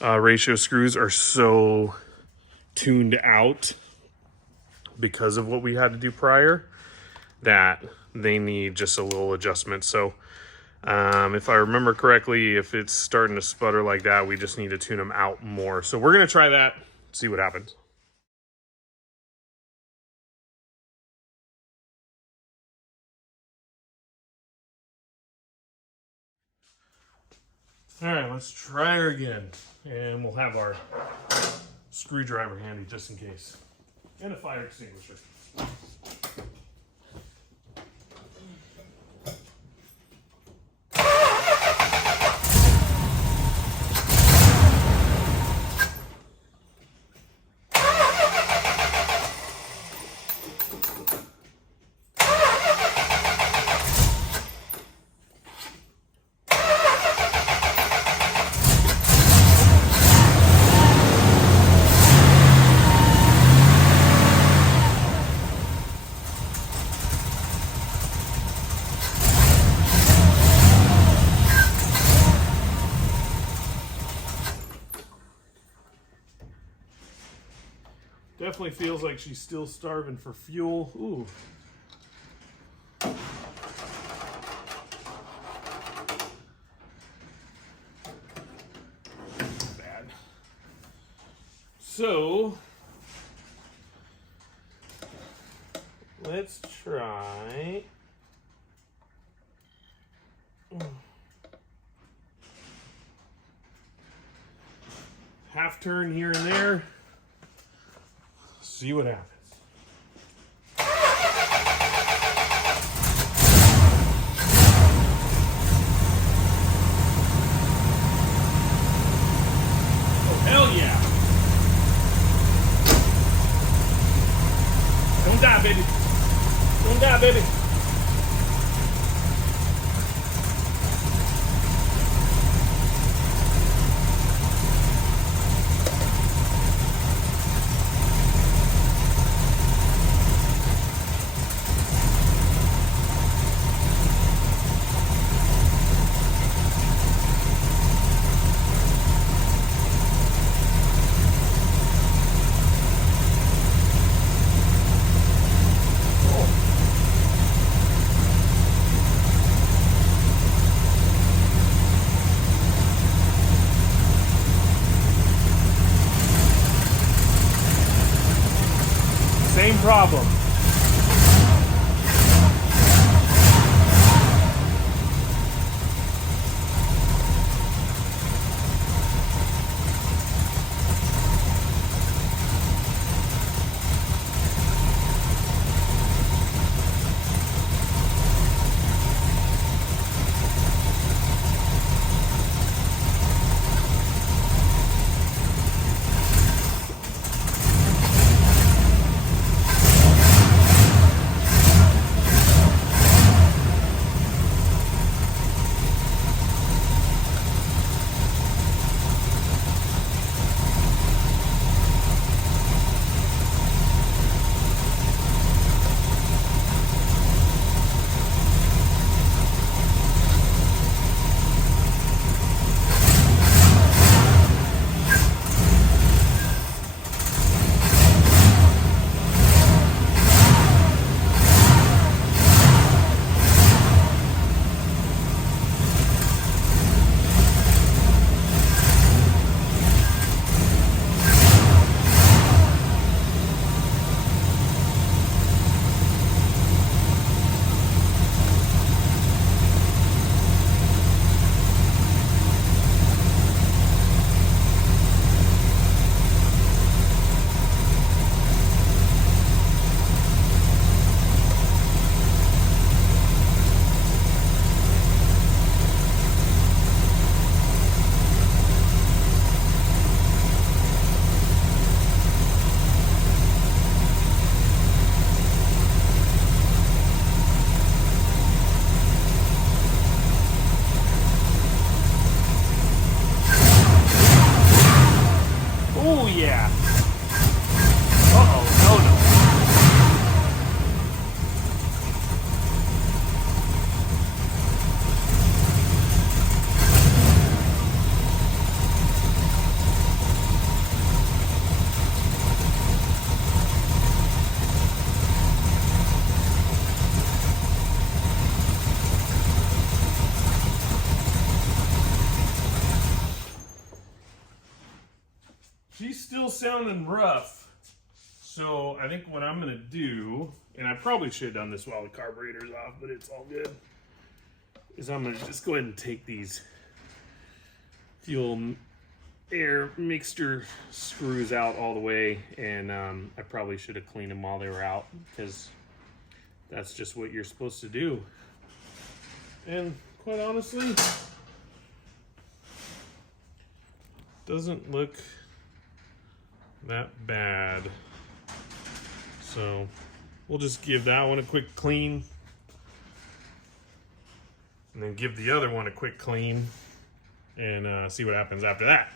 ratio screws are so tuned out because of what we had to do prior that they need just a little adjustment. So if I remember correctly, if it's starting to sputter like that, we just need to tune them out more. So we're going to try that, see what happens. All right, let's try her again. And we'll have our screwdriver handy just in case. And a fire extinguisher. definitely feels like she's still starving for fuel. Ooh. Bad. So, let's try. Half turn here and there. See what happens. Oh, hell yeah. Don't die, baby. Don't die, baby. Same problem. She's still sounding rough. So I think what I'm gonna do, and I probably should have done this while the carburetor's off, but it's all good, is I'm gonna just go ahead and take these fuel air mixture screws out all the way, and I probably should have cleaned them while they were out, because that's just what you're supposed to do. And quite honestly, doesn't look that bad. So we'll just give that one a quick clean, and then give the other one a quick clean, and see what happens after that.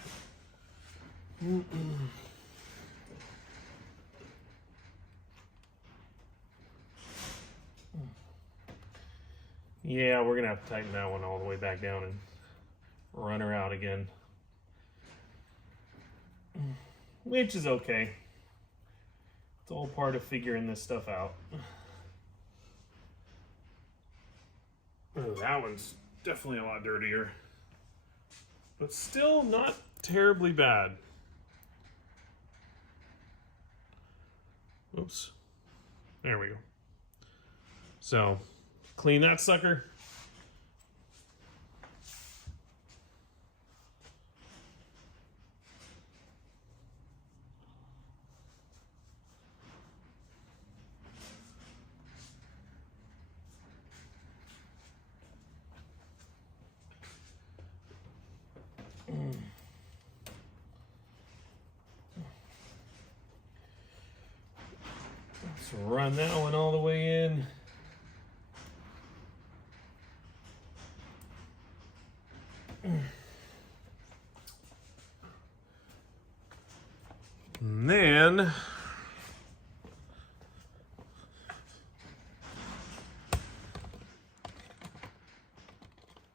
Yeah, we're gonna have to tighten that one all the way back down and run her out again, which is okay. It's all part of figuring this stuff out. Oh, that one's definitely a lot dirtier. But still not terribly bad. Oops. There we go. So, clean that sucker. Let's run that one all the way in. And then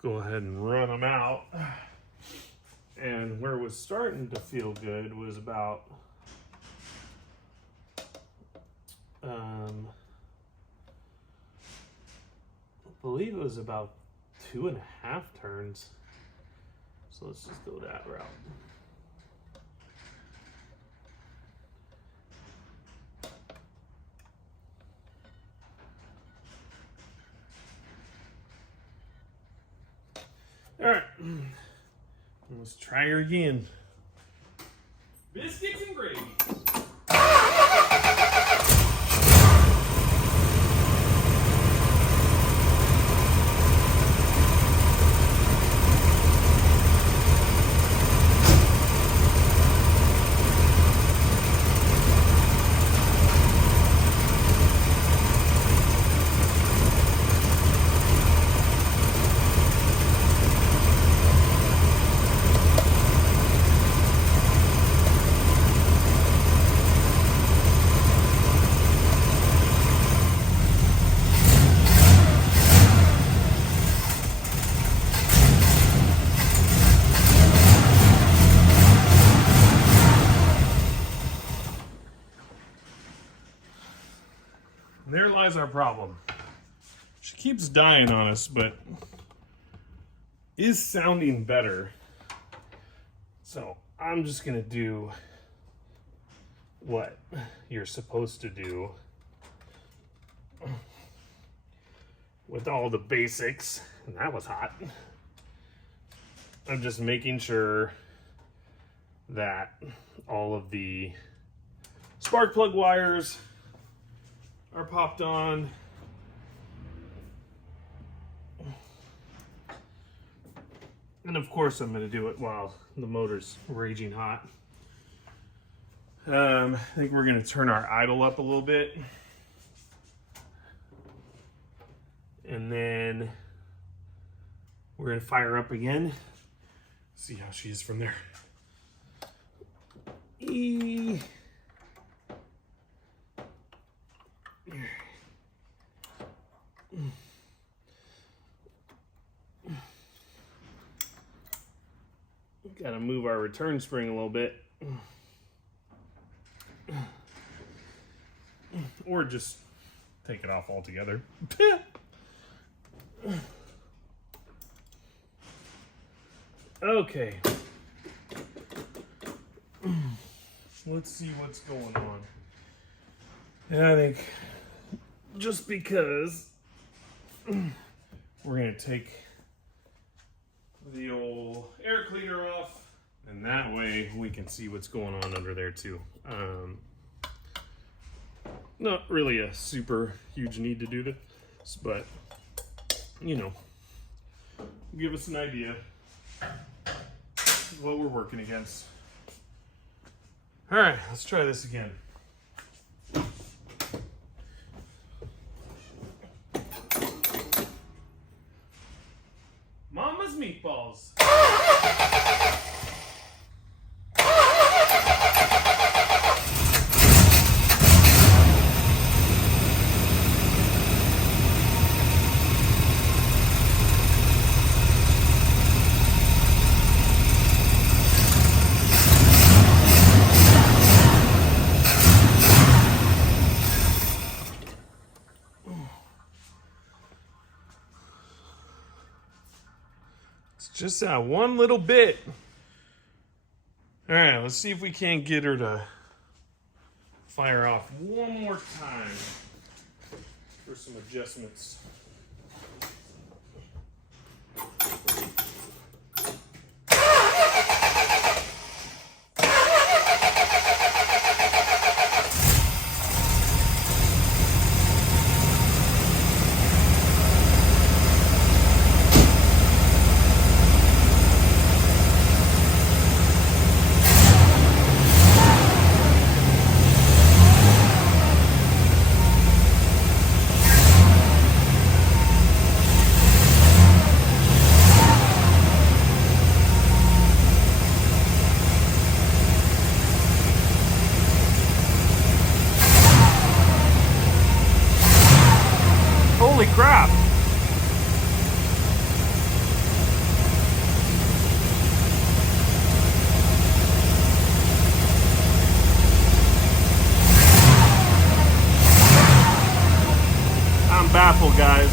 go ahead and run them out. And where it was starting to feel good was about I believe it was about 2.5 turns. So let's just go that route. All right, let's try her again. Biscuits and gravy. There lies our problem. She keeps dying on us, but is sounding better. So I'm just gonna do what you're supposed to do with all the basics. And that was hot. I'm just making sure that all of the spark plug wires are popped on. And of course I'm going to do it while the motor's raging hot. I think we're going to turn our idle up a little bit. And then we're going to fire up again. See how she is from there. Got to move our return spring a little bit. Or just take it off altogether. Okay. Let's see what's going on. And I think just because we're going to take the old air cleaner off, and that way we can see what's going on under there too. Not really a super huge need to do this, but you know, give us an idea of what we're working against. All right, let's try this again. Mama's meatballs. Just that one little bit. All right, let's see if we can't get her to fire off one more time for some adjustments. Holy crap! I'm baffled, guys.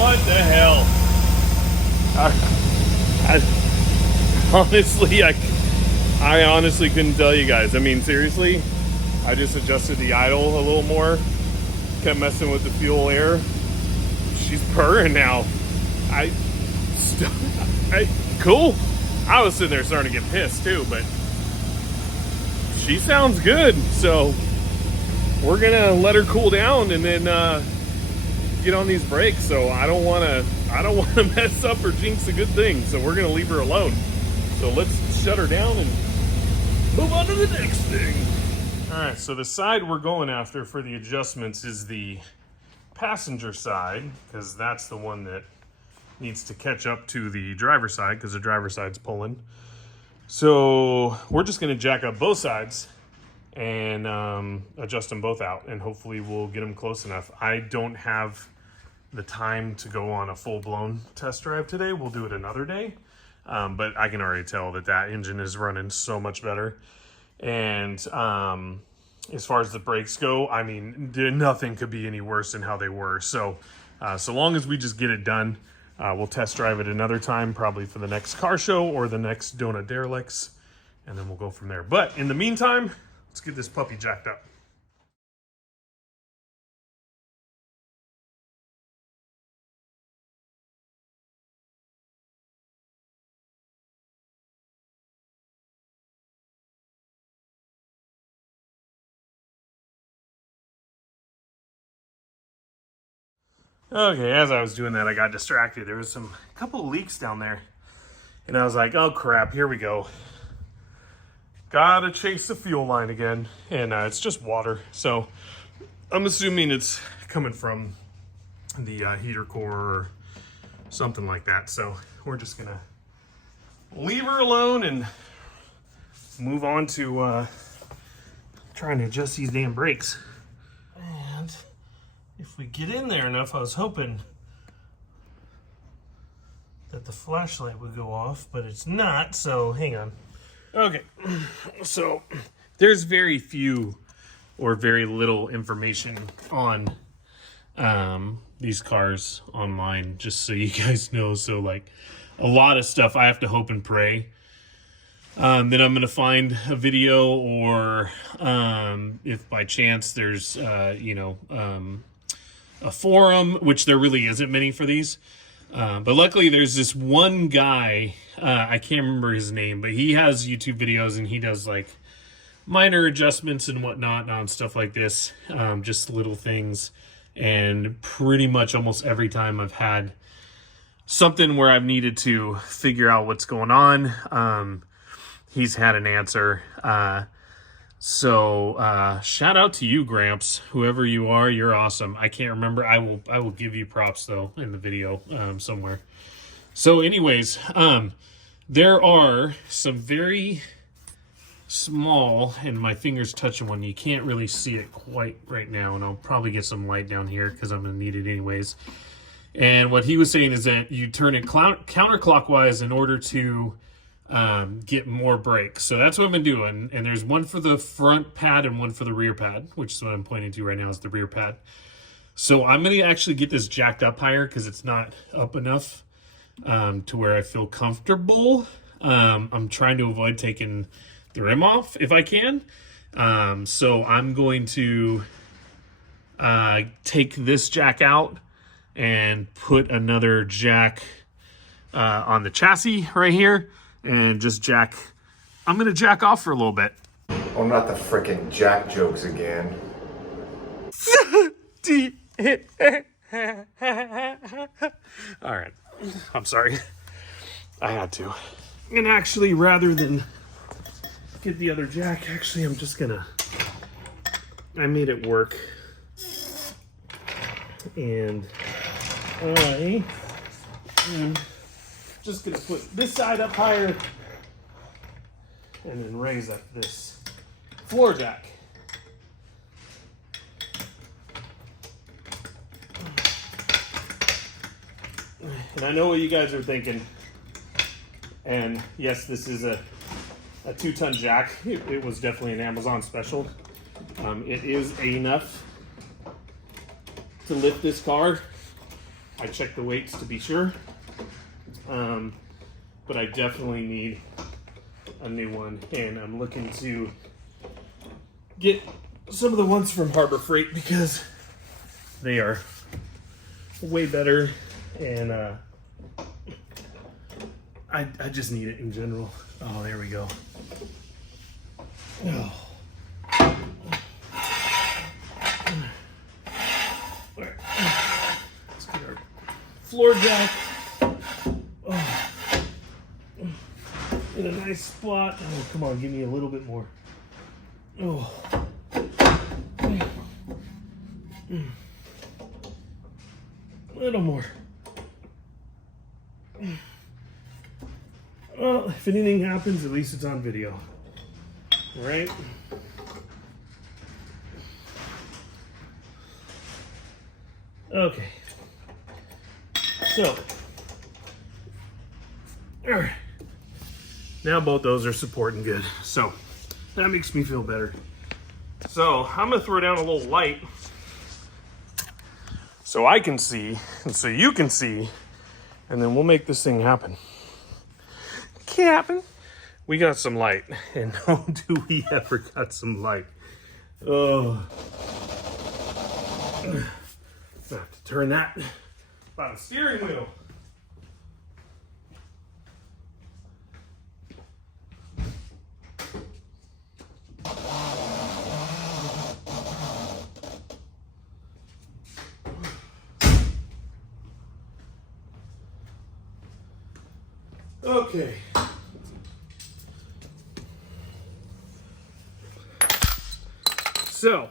What the hell? I honestly couldn't tell you guys. I mean, seriously, I just adjusted the idle a little more, kept messing with the fuel air. She's purring now. Cool. I was sitting there starting to get pissed too, but she sounds good. So we're gonna let her cool down and then get on these brakes. So I don't want to mess up or jinx a good thing. So we're gonna leave her alone. So let's shut her down and move on to the next thing. All right. So the side we're going after for the adjustments is the passenger side, because that's the one that needs to catch up to the driver's side because the driver's side's pulling. So we're just gonna jack up both sides and adjust them both out, and hopefully we'll get them close enough. I don't have the time to go on a full-blown test drive today. We'll do it another day, but I can already tell that that engine is running so much better. And as far as the brakes go, I mean, nothing could be any worse than how they were. So so long as we just get it done, we'll test drive it another time, probably for the next car show or the next Donut Derelicts, and then we'll go from there. But in the meantime, let's get this puppy jacked up. Okay, as I was doing that, I got distracted. There was a couple leaks down there, and I was like, oh crap, here we go. Gotta chase the fuel line again, and it's just water. So I'm assuming it's coming from the heater core or something like that. So we're just gonna leave her alone and move on to trying to adjust these damn brakes. And if we get in there enough, I was hoping that the flashlight would go off, but it's not. So hang on. Okay, so there's very few or very little information on these cars online, just so you guys know. So like a lot of stuff I have to hope and pray that I'm going to find a video, or if by chance there's, a forum, which there really isn't many for these. But luckily there's this one guy, I can't remember his name, but he has YouTube videos and he does like minor adjustments and whatnot on stuff like this, just little things. And pretty much almost every time I've had something where I've needed to figure out what's going on, he's had an answer. So shout out to you, Gramps, whoever you are. You're awesome. I can't remember. I will give you props though in the video somewhere. So anyways, there are some very small, and my finger's touching one. You can't really see it quite right now, and I'll probably get some light down here because I'm going to need it anyways. And what he was saying is that you turn it counterclockwise in order to get more brakes. So that's what I've been doing. And there's one for the front pad and one for the rear pad, which is what I'm pointing to right now, is the rear pad. So I'm going to actually get this jacked up higher because it's not up enough to where I feel comfortable. I'm trying to avoid taking the rim off if I can. So I'm going to take this jack out and put another jack on the chassis right here, and just jack. I'm going to jack off for a little bit. Oh, not the frickin' jack jokes again. All right. I'm sorry. I had to. And actually, rather than get the other jack, actually, I'm just going to... I made it work. And I am just going to put this side up higher and then raise up this floor jack. And I know what you guys are thinking. And yes, this is a 2-ton jack. It was definitely an Amazon special. It is enough to lift this car. I checked the weights to be sure. But I definitely need a new one. And I'm looking to get some of the ones from Harbor Freight because they are way better. And I just need it in general. Oh, there we go. Oh. All right. Let's get our floor jack in a nice spot. Oh, come on, give me a little bit more. Oh. A little more. Well, if anything happens, at least it's on video. All right? Okay. So, all right. Now both those are supporting good. So, that makes me feel better. So, I'm going to throw down a little light so I can see and so you can see, and then we'll make this thing happen. Captain, we got some light, and oh, do we ever got some light? Oh, I have to turn that by the steering wheel. Okay. So,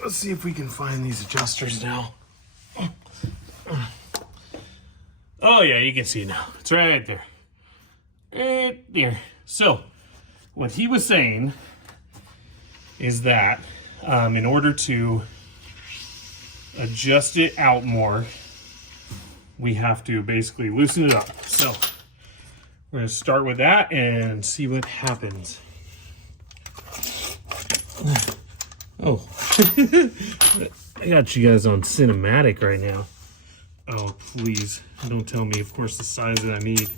let's see if we can find these adjusters now. Oh yeah, you can see it now. It's right there. Right there. So, what he was saying is that in order to adjust it out more, we have to basically loosen it up. So, We're gonna start with that and see what happens. Oh, I got you guys on cinematic right now. Oh, please don't tell me, of course, the size that I need.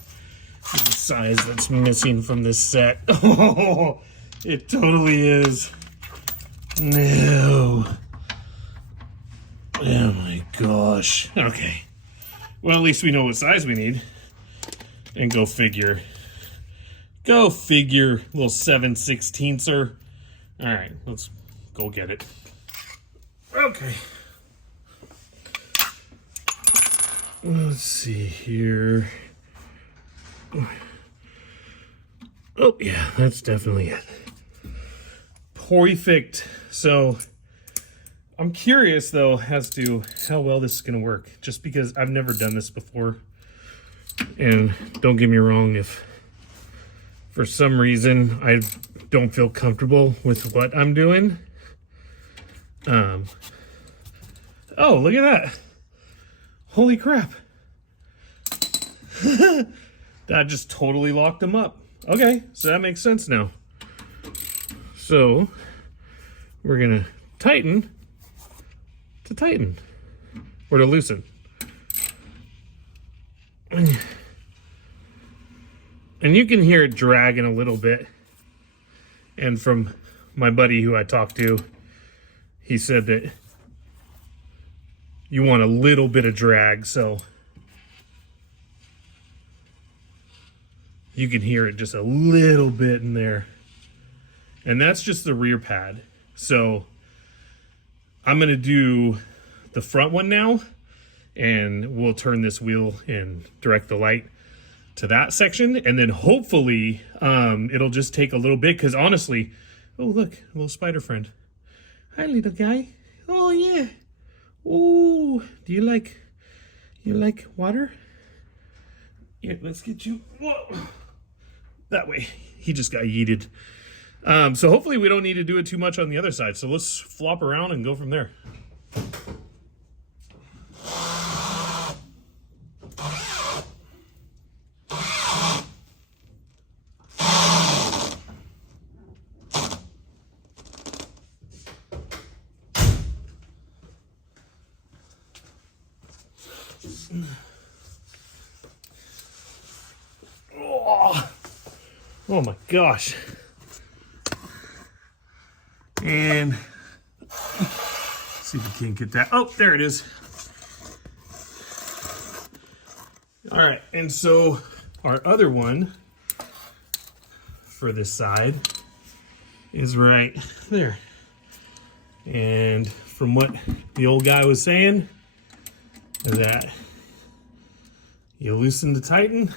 The size that's missing from this set. Oh, it totally is. No. Oh my gosh. Okay. Well, at least we know what size we need. And go figure. Go figure, little 7/16er. All right, let's go get it. Okay. Let's see here. Oh, yeah, that's definitely it. Perfect. So, I'm curious, though, as to how well this is going to work. Just because I've never done this before. And don't get me wrong, if for some reason I don't feel comfortable with what I'm doing. Oh, look at that. Holy crap. That just totally locked them up. Okay, so that makes sense now. So, we're going to tighten to tighten. Or to loosen. And you can hear it dragging a little bit. And from my buddy who I talked to, he said that you want a little bit of drag, so you can hear it just a little bit in there. And that's just the rear pad. So I'm going to do the front one now, and we'll turn this wheel and direct the light to that section, and then hopefully it'll just take a little bit, because honestly, oh look, a little spider friend. Hi, little guy. Oh yeah. Ooh, do you like water? Here, let's get you. Whoa. That way. He just got yeeted. So hopefully we don't need to do it too much on the other side. So let's flop around and go from there. Oh my gosh. And see if we can get that. Oh, there it is. All right, and so our other one for this side is right there. And from what the old guy was saying, that you loosen the tighten,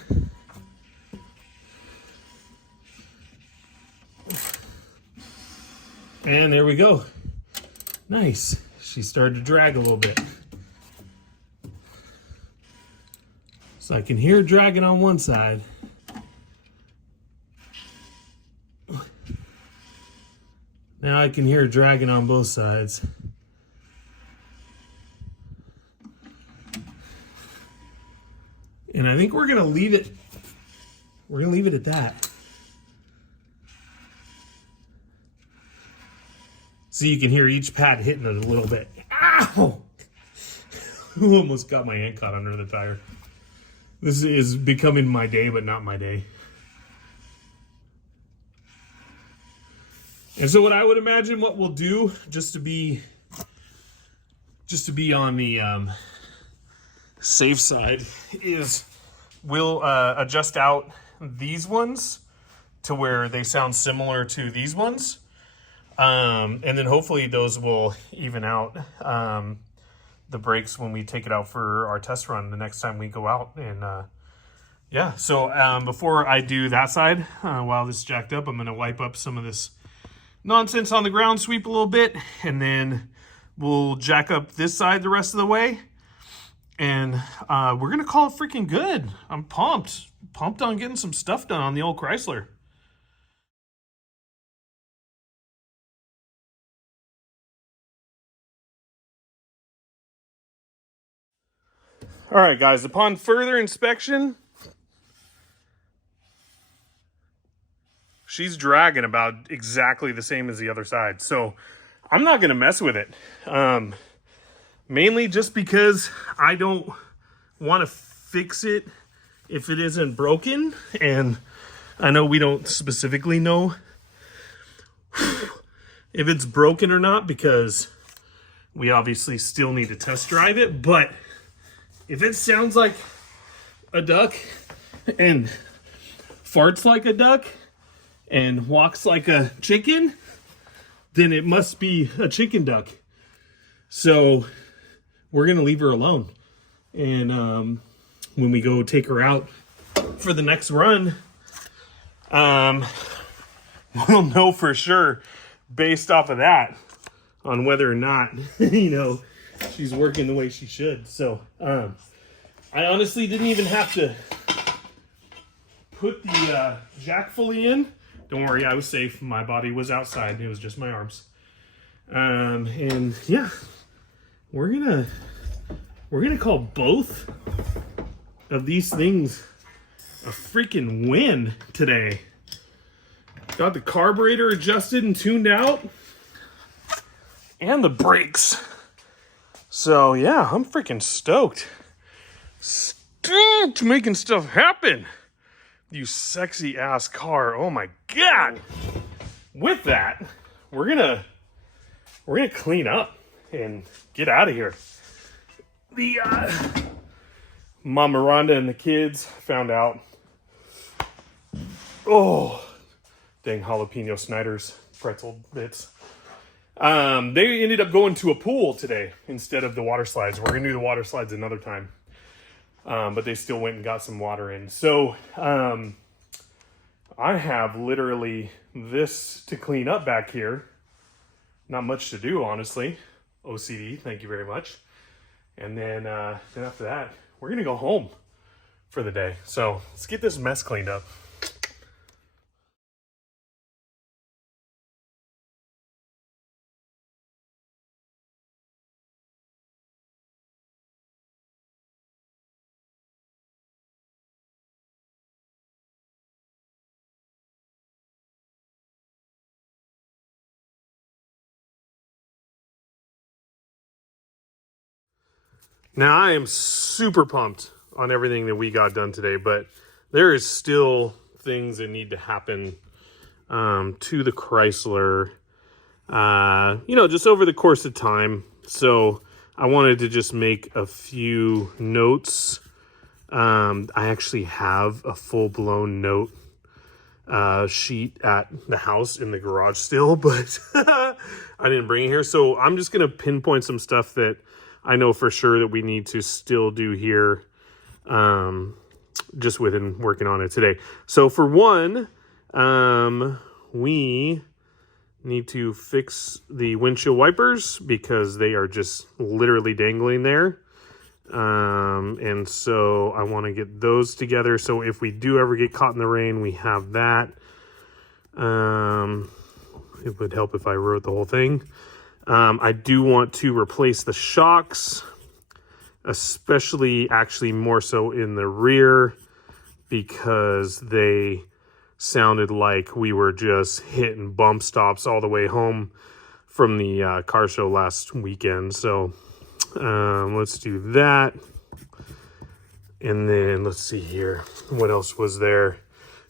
and there we go. Nice. She started to drag a little bit. So I can hear it dragging on one side. Now I can hear it dragging on both sides. And I think we're gonna leave it. We're gonna leave it at that. So you can hear each pad hitting it a little bit. Ow! Almost got my hand caught under the tire. This is becoming my day, but not my day. And so what I would imagine what we'll do, just to be on the safe side, is we'll adjust out these ones to where they sound similar to these ones. And then hopefully those will even out the brakes when we take it out for our test run the next time we go out. And yeah, so before I do that side, while this is jacked up, I'm going to wipe up some of this nonsense on the ground, sweep a little bit, and then we'll jack up this side the rest of the way. And we're going to call it freaking good. I'm pumped on getting some stuff done on the old Chrysler. All right, guys, upon further inspection, she's dragging about exactly the same as the other side. So I'm not going to mess with it. Mainly just because I don't want to fix it if it isn't broken. And I know we don't specifically know if it's broken or not, because we obviously still need to test drive it. But if it sounds like a duck and farts like a duck and walks like a chicken, then it must be a chicken duck. So we're going to leave her alone. And when we go take her out for the next run, we'll know for sure based off of that on whether or not, she's working the way she should. So I honestly didn't even have to put the jack fully in. Don't worry, I was safe. My body was outside. It was just my arms. And yeah, we're gonna call both of these things a freaking win today. Got the carburetor adjusted and tuned out, and the brakes. So yeah, I'm freaking stoked. Stoked making stuff happen. You sexy ass car. Oh my God. With that, we're gonna clean up and get out of here. The Mama Rhonda and the kids found out. Oh, dang jalapeno Snyder's pretzel bits. They ended up going to a pool today instead of the water slides. We're gonna do the water slides another time. But they still went and got some water in. So I have literally this to clean up back here. Not much to do, honestly. OCD, thank you very much. And then after that, we're gonna go home for the day. So let's get this mess cleaned up. Now, I am super pumped on everything that we got done today, but there is still things that need to happen to the Chrysler, just over the course of time. So I wanted to just make a few notes. I actually have a full-blown note sheet at the house in the garage still, but I didn't bring it here. So I'm just going to pinpoint some stuff that I know for sure that we need to still do here, just within working on it today. So for one, we need to fix the windshield wipers because they are just literally dangling there. And so I want to get those together. So if we do ever get caught in the rain, we have that. It would help if I wrote the whole thing. I do want to replace the shocks, especially actually more so in the rear, because they sounded like we were just hitting bump stops all the way home from the car show last weekend. So let's do that. And then let's see here. What else was there?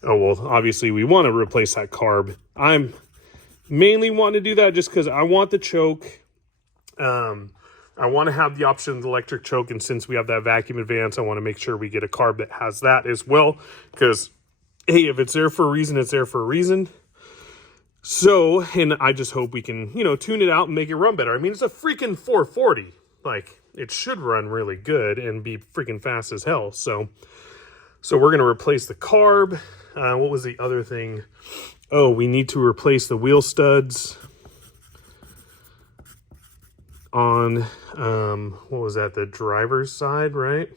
Oh, well, obviously we want to replace that carb. I'm mainly want to do that just because I want the choke. I want to have the option of the electric choke, and since we have that vacuum advance, I want to make sure we get a carb that has that as well, because hey, if it's there for a reason, it's there for a reason. So, and I just hope we can, tune it out and make it run better. I mean, it's a freaking 440. Like, it should run really good and be freaking fast as hell. So we're going to replace the carb. What was the other thing? Oh, we need to replace the wheel studs on, what was that? The driver's side, right?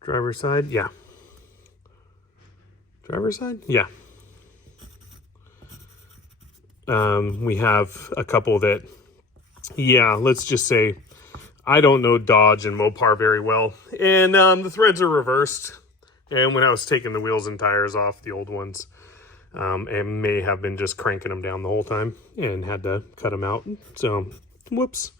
Driver's side? Yeah. Driver's side? Yeah. We have a couple that, let's just say, I don't know Dodge and Mopar very well. And the threads are reversed. And when I was taking the wheels and tires off, the old ones, and may have been just cranking them down the whole time and had to cut them out. So, whoops.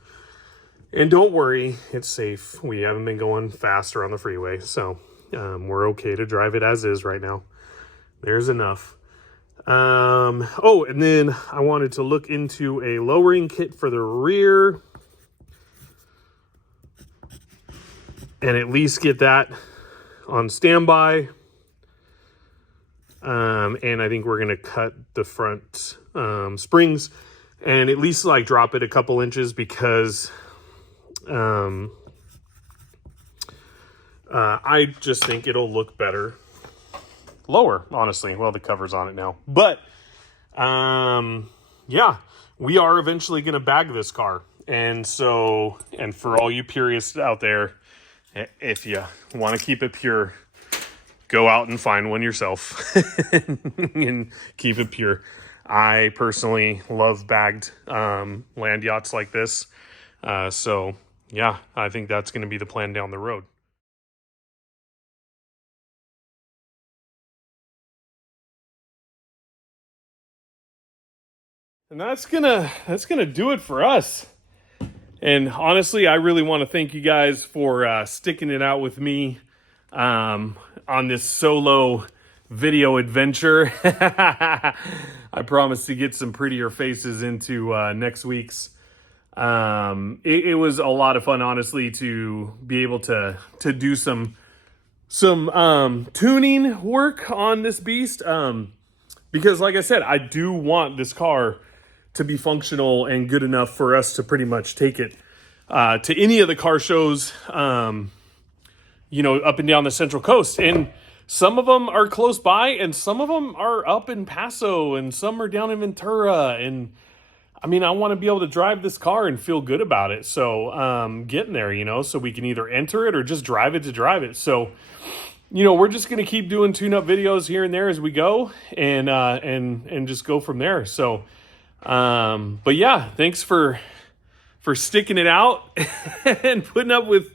And don't worry, it's safe. We haven't been going faster on the freeway, so we're okay to drive it as is right now. There's enough. Oh, and then I wanted to look into a lowering kit for the rear and at least get that on standby. And I think we're going to cut the front springs and at least like drop it a couple inches because I just think it'll look better lower, honestly. Well, the cover's on it now. But, yeah, we are eventually going to bag this car. And so, and for all you purists out there, if you want to keep it pure, go out and find one yourself and keep it pure. I personally love bagged land yachts like this. So, yeah, I think that's going to be the plan down the road. And that's gonna do it for us. And honestly, I really want to thank you guys for sticking it out with me on this solo video adventure. I promise to get some prettier faces into next week's. It was a lot of fun, honestly, to be able to do some tuning work on this beast. Because like I said, I do want this car to be functional and good enough for us to pretty much take it to any of the car shows, you know, up and down the Central Coast. And some of them are close by and some of them are up in Paso and some are down in Ventura. And I mean, I want to be able to drive this car and feel good about it. So getting there, you know, so we can either enter it or just drive it to drive it. So, you know, we're just going to keep doing tune-up videos here and there as we go and just go from there. So, but yeah, thanks for sticking it out and putting up with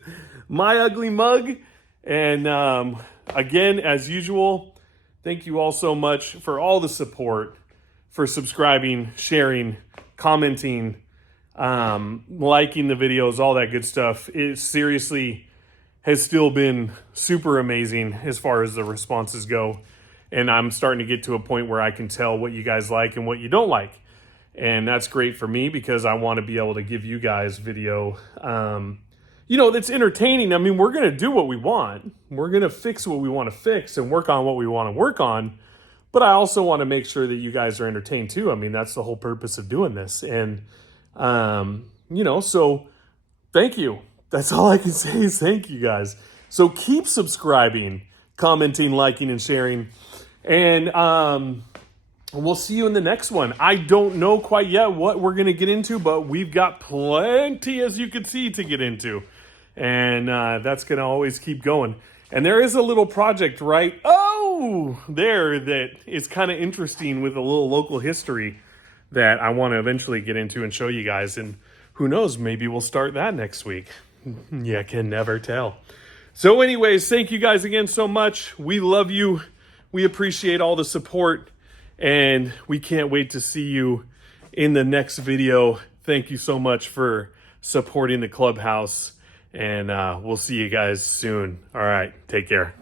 my ugly mug. And again, as usual, thank you all so much for all the support, for subscribing, sharing, commenting, liking the videos, all that good stuff. It seriously has still been super amazing as far as the responses go. And I'm starting to get to a point where I can tell what you guys like and what you don't like. And that's great for me because I want to be able to give you guys video, you know, that's entertaining. I mean, we're going to do what we want. We're going to fix what we want to fix and work on what we want to work on. But I also want to make sure that you guys are entertained too. I mean, that's the whole purpose of doing this. And, you know, so thank you. That's all I can say is thank you guys. So keep subscribing, commenting, liking, and sharing. And we'll see you in the next one. I don't know quite yet what we're going to get into, but we've got plenty, as you can see, to get into. And that's going to always keep going. And there is a little project right there that is kind of interesting with a little local history that I want to eventually get into and show you guys. And who knows, maybe we'll start that next week. You can never tell. So anyways, thank you guys again so much. We love you. We appreciate all the support. And we can't wait to see you in the next video. Thank you so much for supporting the Clubhouse. And we'll see you guys soon. All right, take care.